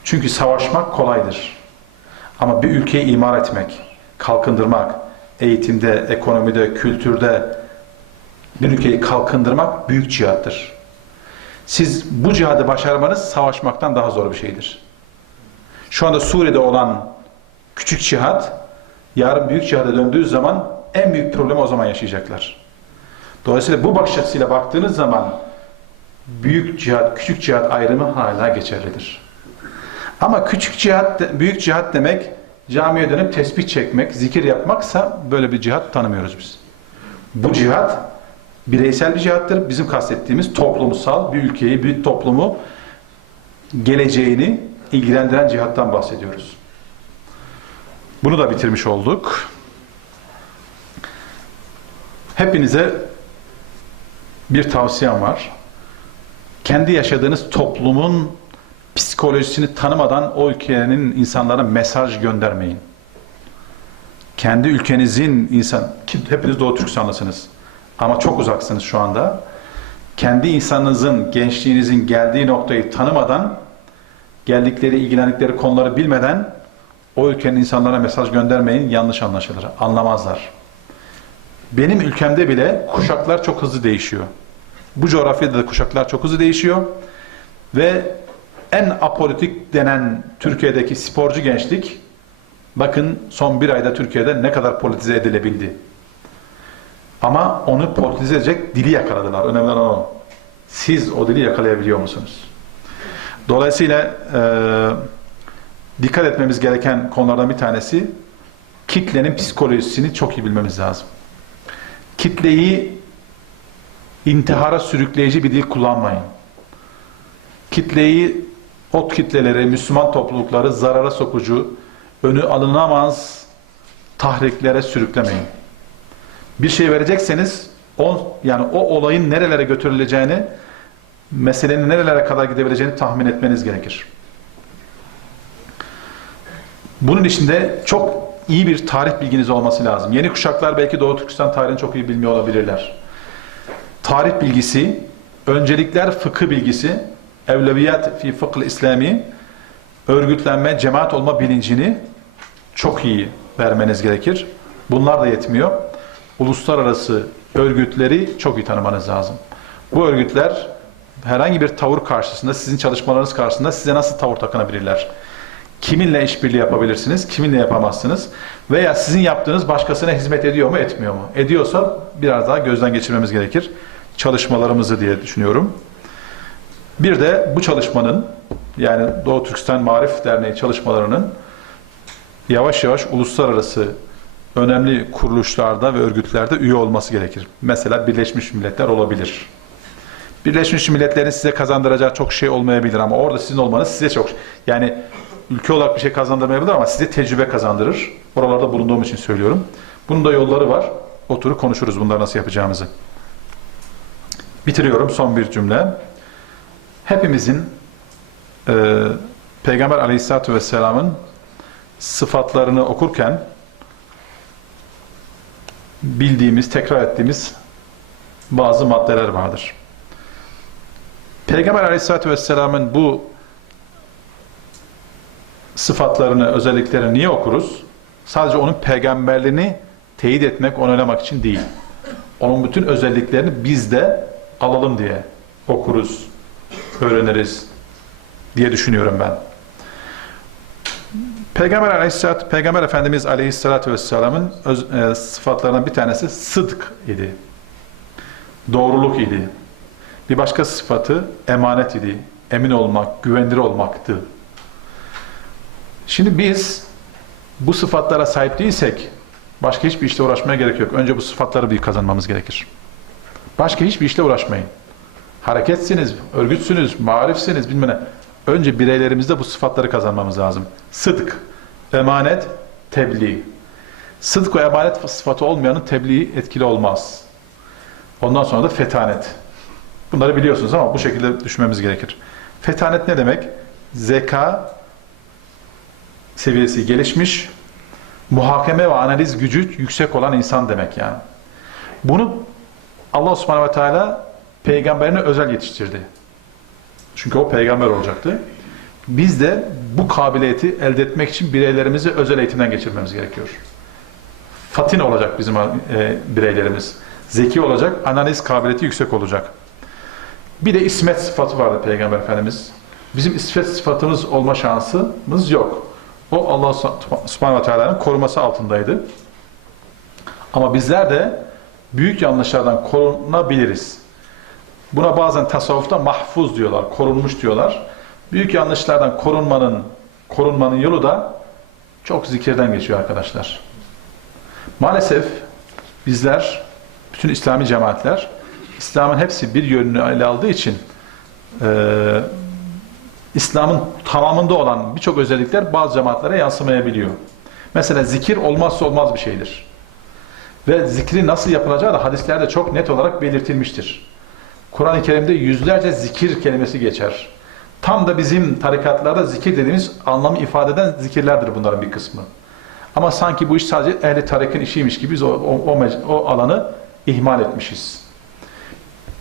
Çünkü savaşmak kolaydır. Ama bir ülkeyi imar etmek, kalkındırmak, eğitimde, ekonomide, kültürde bir ülkeyi kalkındırmak büyük cihattır. Siz bu cihadı başarmanız savaşmaktan daha zor bir şeydir. Şu anda Suriye'de olan küçük cihat, yarın büyük cihada döndüğü zaman en büyük problemi o zaman yaşayacaklar. Dolayısıyla bu bakış açısıyla baktığınız zaman büyük cihat, küçük cihat ayrımı hala geçerlidir. Ama küçük cihat, büyük cihat demek camiye dönüp tesbih çekmek, zikir yapmaksa böyle bir cihat tanımıyoruz biz. Bu cihat bireysel bir cihattır. Bizim kastettiğimiz toplumsal bir ülkeyi, bir toplumu, geleceğini ilgilendiren cihattan bahsediyoruz. Bunu da bitirmiş olduk. Hepinize bir tavsiyem var. Kendi yaşadığınız toplumun psikolojisini tanımadan o ülkenin insanlara mesaj göndermeyin. Kendi ülkenizin hepiniz Doğu Türkistanlısınız ama çok uzaksınız şu anda. Kendi insanınızın, gençliğinizin geldiği noktayı tanımadan, geldikleri, ilgilendikleri konuları bilmeden o ülkenin insanlara mesaj göndermeyin, yanlış anlaşılır, anlamazlar. Benim ülkemde bile kuşaklar çok hızlı değişiyor. Bu coğrafyada da kuşaklar çok hızlı değişiyor. Ve en apolitik denen Türkiye'deki sporcu gençlik, bakın son bir ayda Türkiye'de ne kadar politize edilebildi. Ama onu politize edecek dili yakaladılar. Önemli olan o. Siz o dili yakalayabiliyor musunuz? Dolayısıyla dikkat etmemiz gereken konulardan bir tanesi, kitlenin psikolojisini çok iyi bilmemiz lazım. Kitleyi intihara sürükleyici bir dil kullanmayın. Kitleyi, o kitleleri, Müslüman toplulukları zarara sokucu, önü alınamaz tahriklere sürüklemeyin. Bir şey verecekseniz, yani o olayın nerelere götürüleceğini, meselenin nerelere kadar gidebileceğini tahmin etmeniz gerekir. Bunun içinde çok iyi bir tarih bilginiz olması lazım. Yeni kuşaklar belki Doğu Türkistan tarihini çok iyi bilmiyor olabilirler. Tarih bilgisi, öncelikler fıkıh bilgisi, evleviyat fi fıkh-ı İslami, örgütlenme, cemaat olma bilincini çok iyi vermeniz gerekir. Bunlar da yetmiyor. Uluslararası örgütleri çok iyi tanımanız lazım. Bu örgütler herhangi bir tavır karşısında, sizin çalışmalarınız karşısında size nasıl tavır takınabilirler? Kiminle işbirliği yapabilirsiniz, kiminle yapamazsınız? Veya sizin yaptığınız başkasına hizmet ediyor mu, etmiyor mu? Ediyorsa biraz daha gözden geçirmemiz gerekir çalışmalarımızı diye düşünüyorum. Bir de bu çalışmanın, yani Doğu Türkistan Marif Derneği çalışmalarının yavaş yavaş uluslararası önemli kuruluşlarda ve örgütlerde üye olması gerekir. Mesela Birleşmiş Milletler olabilir. Birleşmiş Milletler'in size kazandıracağı çok şey olmayabilir ama orada sizin olmanız size çok, yani ülke olarak bir şey kazandırmayabilir ama size tecrübe kazandırır. Oralarda bulunduğum için söylüyorum. Bunun da yolları var. Oturup konuşuruz bunları nasıl yapacağımızı. Bitiriyorum son bir cümle. Hepimizin Peygamber Aleyhisselatü Vesselam'ın sıfatlarını okurken bildiğimiz, tekrar ettiğimiz bazı maddeler vardır. Peygamber Aleyhisselatü Vesselam'ın bu sıfatlarını, özelliklerini niye okuruz? Sadece onun peygamberliğini teyit etmek, onaylamak için değil. Onun bütün özelliklerini biz de alalım diye okuruz, öğreniriz diye düşünüyorum ben. Peygamber Efendimiz Aleyhisselatü Vesselam'ın sıfatlarından bir tanesi sıdk idi. Doğruluk idi. Bir başka sıfatı emanet idi. Emin olmak, güvenilir olmaktı. Şimdi biz bu sıfatlara sahip değilsek başka hiçbir işle uğraşmaya gerek yok. Önce bu sıfatları bir kazanmamız gerekir. Başka hiçbir işle uğraşmayın. Hareketsiniz, örgütsünüz, marifsiniz, bilmem ne. Önce bireylerimizde bu sıfatları kazanmamız lazım. Sıdk, emanet, tebliğ. Sıdk ve emanet sıfatı olmayanın tebliği etkili olmaz. Ondan sonra da fetanet. Bunları biliyorsunuz ama bu şekilde düşünmemiz gerekir. Fetanet ne demek? Zeka seviyesi gelişmiş, muhakeme ve analiz gücü yüksek olan insan demek yani. Bunu Allah Subhanahu ve Teala peygamberine özel yetiştirdi. Çünkü o peygamber olacaktı. Biz de bu kabiliyeti elde etmek için bireylerimizi özel eğitimden geçirmemiz gerekiyor. Fatin olacak bizim bireylerimiz. Zeki olacak, analiz kabiliyeti yüksek olacak. Bir de ismet sıfatı vardı Peygamber Efendimiz. Bizim ismet sıfatımız olma şansımız yok. O Allah Subhanahu ve Teala'nın koruması altındaydı. Ama bizler de büyük yanlışlardan korunabiliriz. Buna bazen tasavvufta mahfuz diyorlar, korunmuş diyorlar. Büyük yanlışlardan korunmanın yolu da çok zikirden geçiyor arkadaşlar. Maalesef bizler, bütün İslami cemaatler, İslam'ın hepsi bir yönünü ele aldığı için İslam'ın tamamında olan birçok özellikler bazı cemaatlere yansımayabiliyor. Mesela zikir olmazsa olmaz bir şeydir. Ve zikri nasıl yapılacağı da hadislerde çok net olarak belirtilmiştir. Kur'an-ı Kerim'de yüzlerce zikir kelimesi geçer. Tam da bizim tarikatlarda zikir dediğimiz anlamı ifade eden zikirlerdir bunların bir kısmı. Ama sanki bu iş sadece ehli tarikin işiymiş gibi biz o alanı ihmal etmişiz.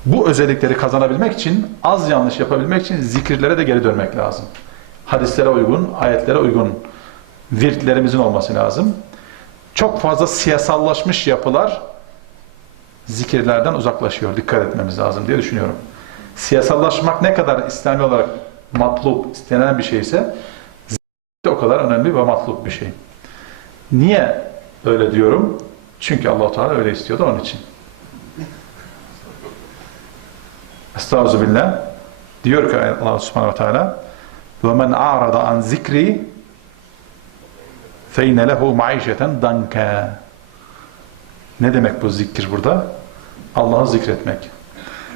Bu özellikleri kazanabilmek için, az yanlış yapabilmek için zikirlere de geri dönmek lazım. Hadislere uygun, ayetlere uygun virtlerimizin olması lazım. Çok fazla siyasallaşmış yapılar zikirlerden uzaklaşıyor. Dikkat etmemiz lazım diye düşünüyorum. Siyasallaşmak ne kadar İslami olarak matlup, istenen bir şeyse zikir de o kadar önemli ve matlup bir şey. Niye öyle diyorum? Çünkü Allah Teala öyle istiyordu onun için. Estağfirullah. Diyor ki Allah Subhanahu ve Teala: "Ve men a'rada an zikri feyne lehu maişeten danka." Ne demek bu zikir burada? Allah'ı zikretmek.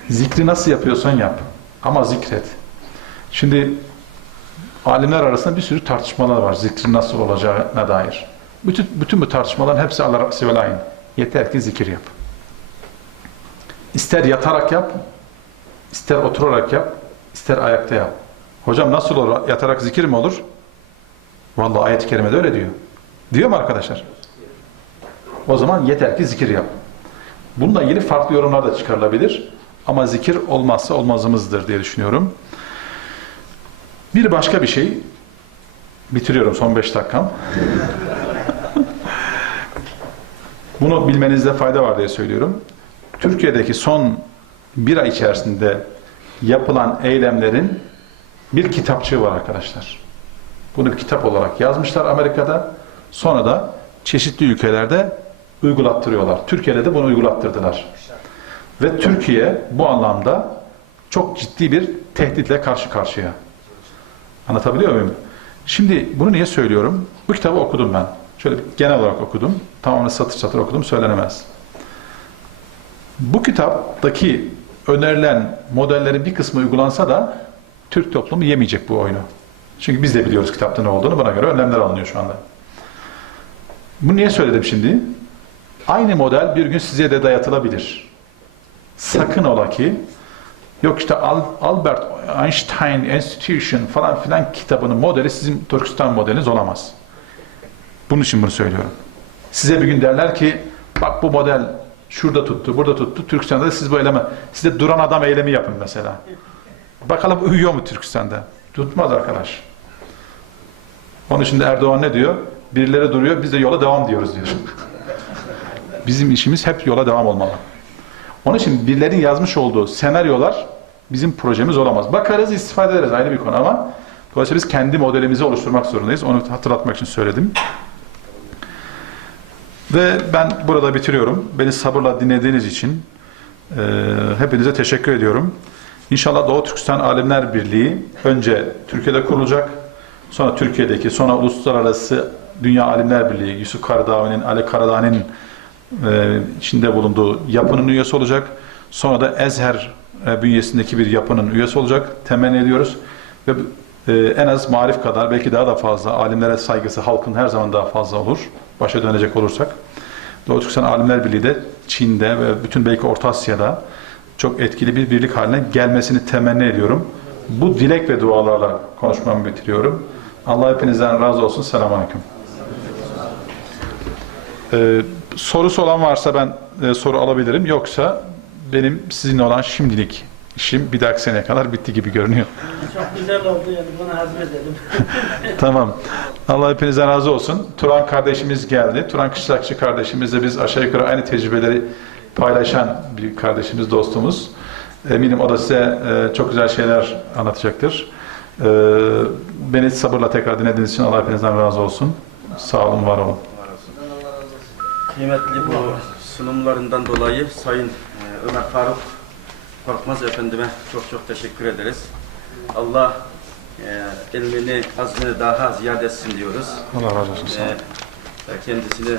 Zikri nasıl yapıyorsan yap. Ama zikret. Şimdi alimler arasında bir sürü tartışmalar var. Zikrin nasıl olacağına dair. Bütün bu tartışmaların hepsi Allah Rabbi ve aynı. Yeter ki zikir yap. İster yatarak yap, ister oturarak yap, ister ayakta yap. Hocam nasıl olur? Yatarak zikir mi olur? Vallahi ayet-i kerimede öyle diyor. Diyor mu arkadaşlar? O zaman yeter ki zikir yap. Bununla ilgili farklı yorumlar da çıkarılabilir. Ama zikir olmazsa olmazımızdır diye düşünüyorum. Bir başka bir şey, bitiriyorum son 5 dakikam. Bunu bilmenizde fayda var diye söylüyorum. Türkiye'deki son bir ay içerisinde yapılan eylemlerin bir kitapçığı var arkadaşlar. Bunu bir kitap olarak yazmışlar Amerika'da. Sonra da çeşitli ülkelerde uygulattırıyorlar. Türkiye'de de bunu uygulattırdılar. Ve Türkiye bu anlamda çok ciddi bir tehditle karşı karşıya. Anlatabiliyor muyum? Şimdi bunu niye söylüyorum? Bu kitabı okudum ben. Şöyle genel olarak okudum. Tamamen satır satır okudum, söylenemez. Bu kitaptaki önerilen modellerin bir kısmı uygulansa da Türk toplumu yemeyecek bu oyunu. Çünkü biz de biliyoruz kitapta ne olduğunu, buna göre önlemler alınıyor şu anda. Bunu niye söyledim şimdi? Aynı model bir gün size de dayatılabilir. Sakın ola ki yok işte Albert Einstein Institution falan filan kitabının modeli sizin Türkistan modeliniz olamaz. Bunun için bunu söylüyorum. Size bir gün derler ki bak bu model şurada tuttu, burada tuttu. Türkistan'da da siz bu eylemi, size duran adam eylemi yapın mesela. Bakalım uyuyor mu Türkistan'da? Tutmaz arkadaş. Onun için de Erdoğan ne diyor? Birileri duruyor, biz de yola devam diyoruz diyor. Bizim işimiz hep yola devam olmalı. Onun için birilerinin yazmış olduğu senaryolar bizim projemiz olamaz. Bakarız, istifade ederiz, ayrı bir konu ama dolayısıyla biz kendi modelimizi oluşturmak zorundayız. Onu hatırlatmak için söyledim. Ve ben burada bitiriyorum. Beni sabırla dinlediğiniz için hepinize teşekkür ediyorum. İnşallah Doğu Türkistan Alimler Birliği önce Türkiye'de kurulacak. Sonra Türkiye'deki, sonra Uluslararası Dünya Alimler Birliği, Yusuf Karadavi'nin, Ali Karadağ'ın içinde bulunduğu yapının üyesi olacak. Sonra da Ezher bünyesindeki bir yapının üyesi olacak. Temenni ediyoruz. Ve en az marif kadar, belki daha da fazla, alimlere saygısı halkın her zaman daha fazla olur. Başa dönecek olursak. Doğu Türkistan Alimler Birliği de Çin'de ve bütün belki Orta Asya'da çok etkili bir birlik haline gelmesini temenni ediyorum. Bu dilek ve dualarla konuşmamı bitiriyorum. Allah hepinizden razı olsun. Selamünaleyküm. Sorusu olan varsa ben soru alabilirim. Yoksa benim sizinle olan şimdilik işim bir dahaki seneye kadar bitti gibi görünüyor. Çok güzel oldu yani bunu hazmedelim. Tamam. Allah hepinizden razı olsun. Turan kardeşimiz geldi. Turan Kışlakçı kardeşimizle biz aşağı yukarı aynı tecrübeleri paylaşan bir kardeşimiz, dostumuz. Eminim o da size çok güzel şeyler anlatacaktır. Beni sabırla tekrar dinlediğiniz için Allah hepinizden razı olsun. Sağ olun, var olun. Kıymetli bu sunumlarından dolayı Sayın Ömer Faruk Korkmaz Efendime çok çok teşekkür ederiz. Allah ilmini, azmini daha ziyade etsin diyoruz. Allah razı olsun. Kendisini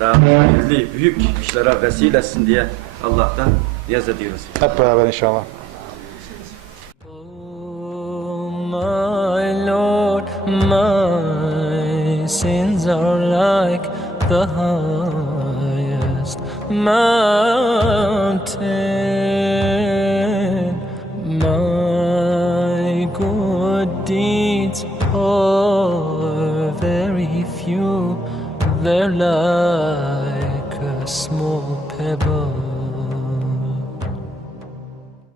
daha hayırlı, büyük işlere vesile etsin diye Allah'tan niyaz ediyoruz. Hep beraber inşallah. Oh my Lord, my sins are like the highest mountain. My good deeds are very few. Their love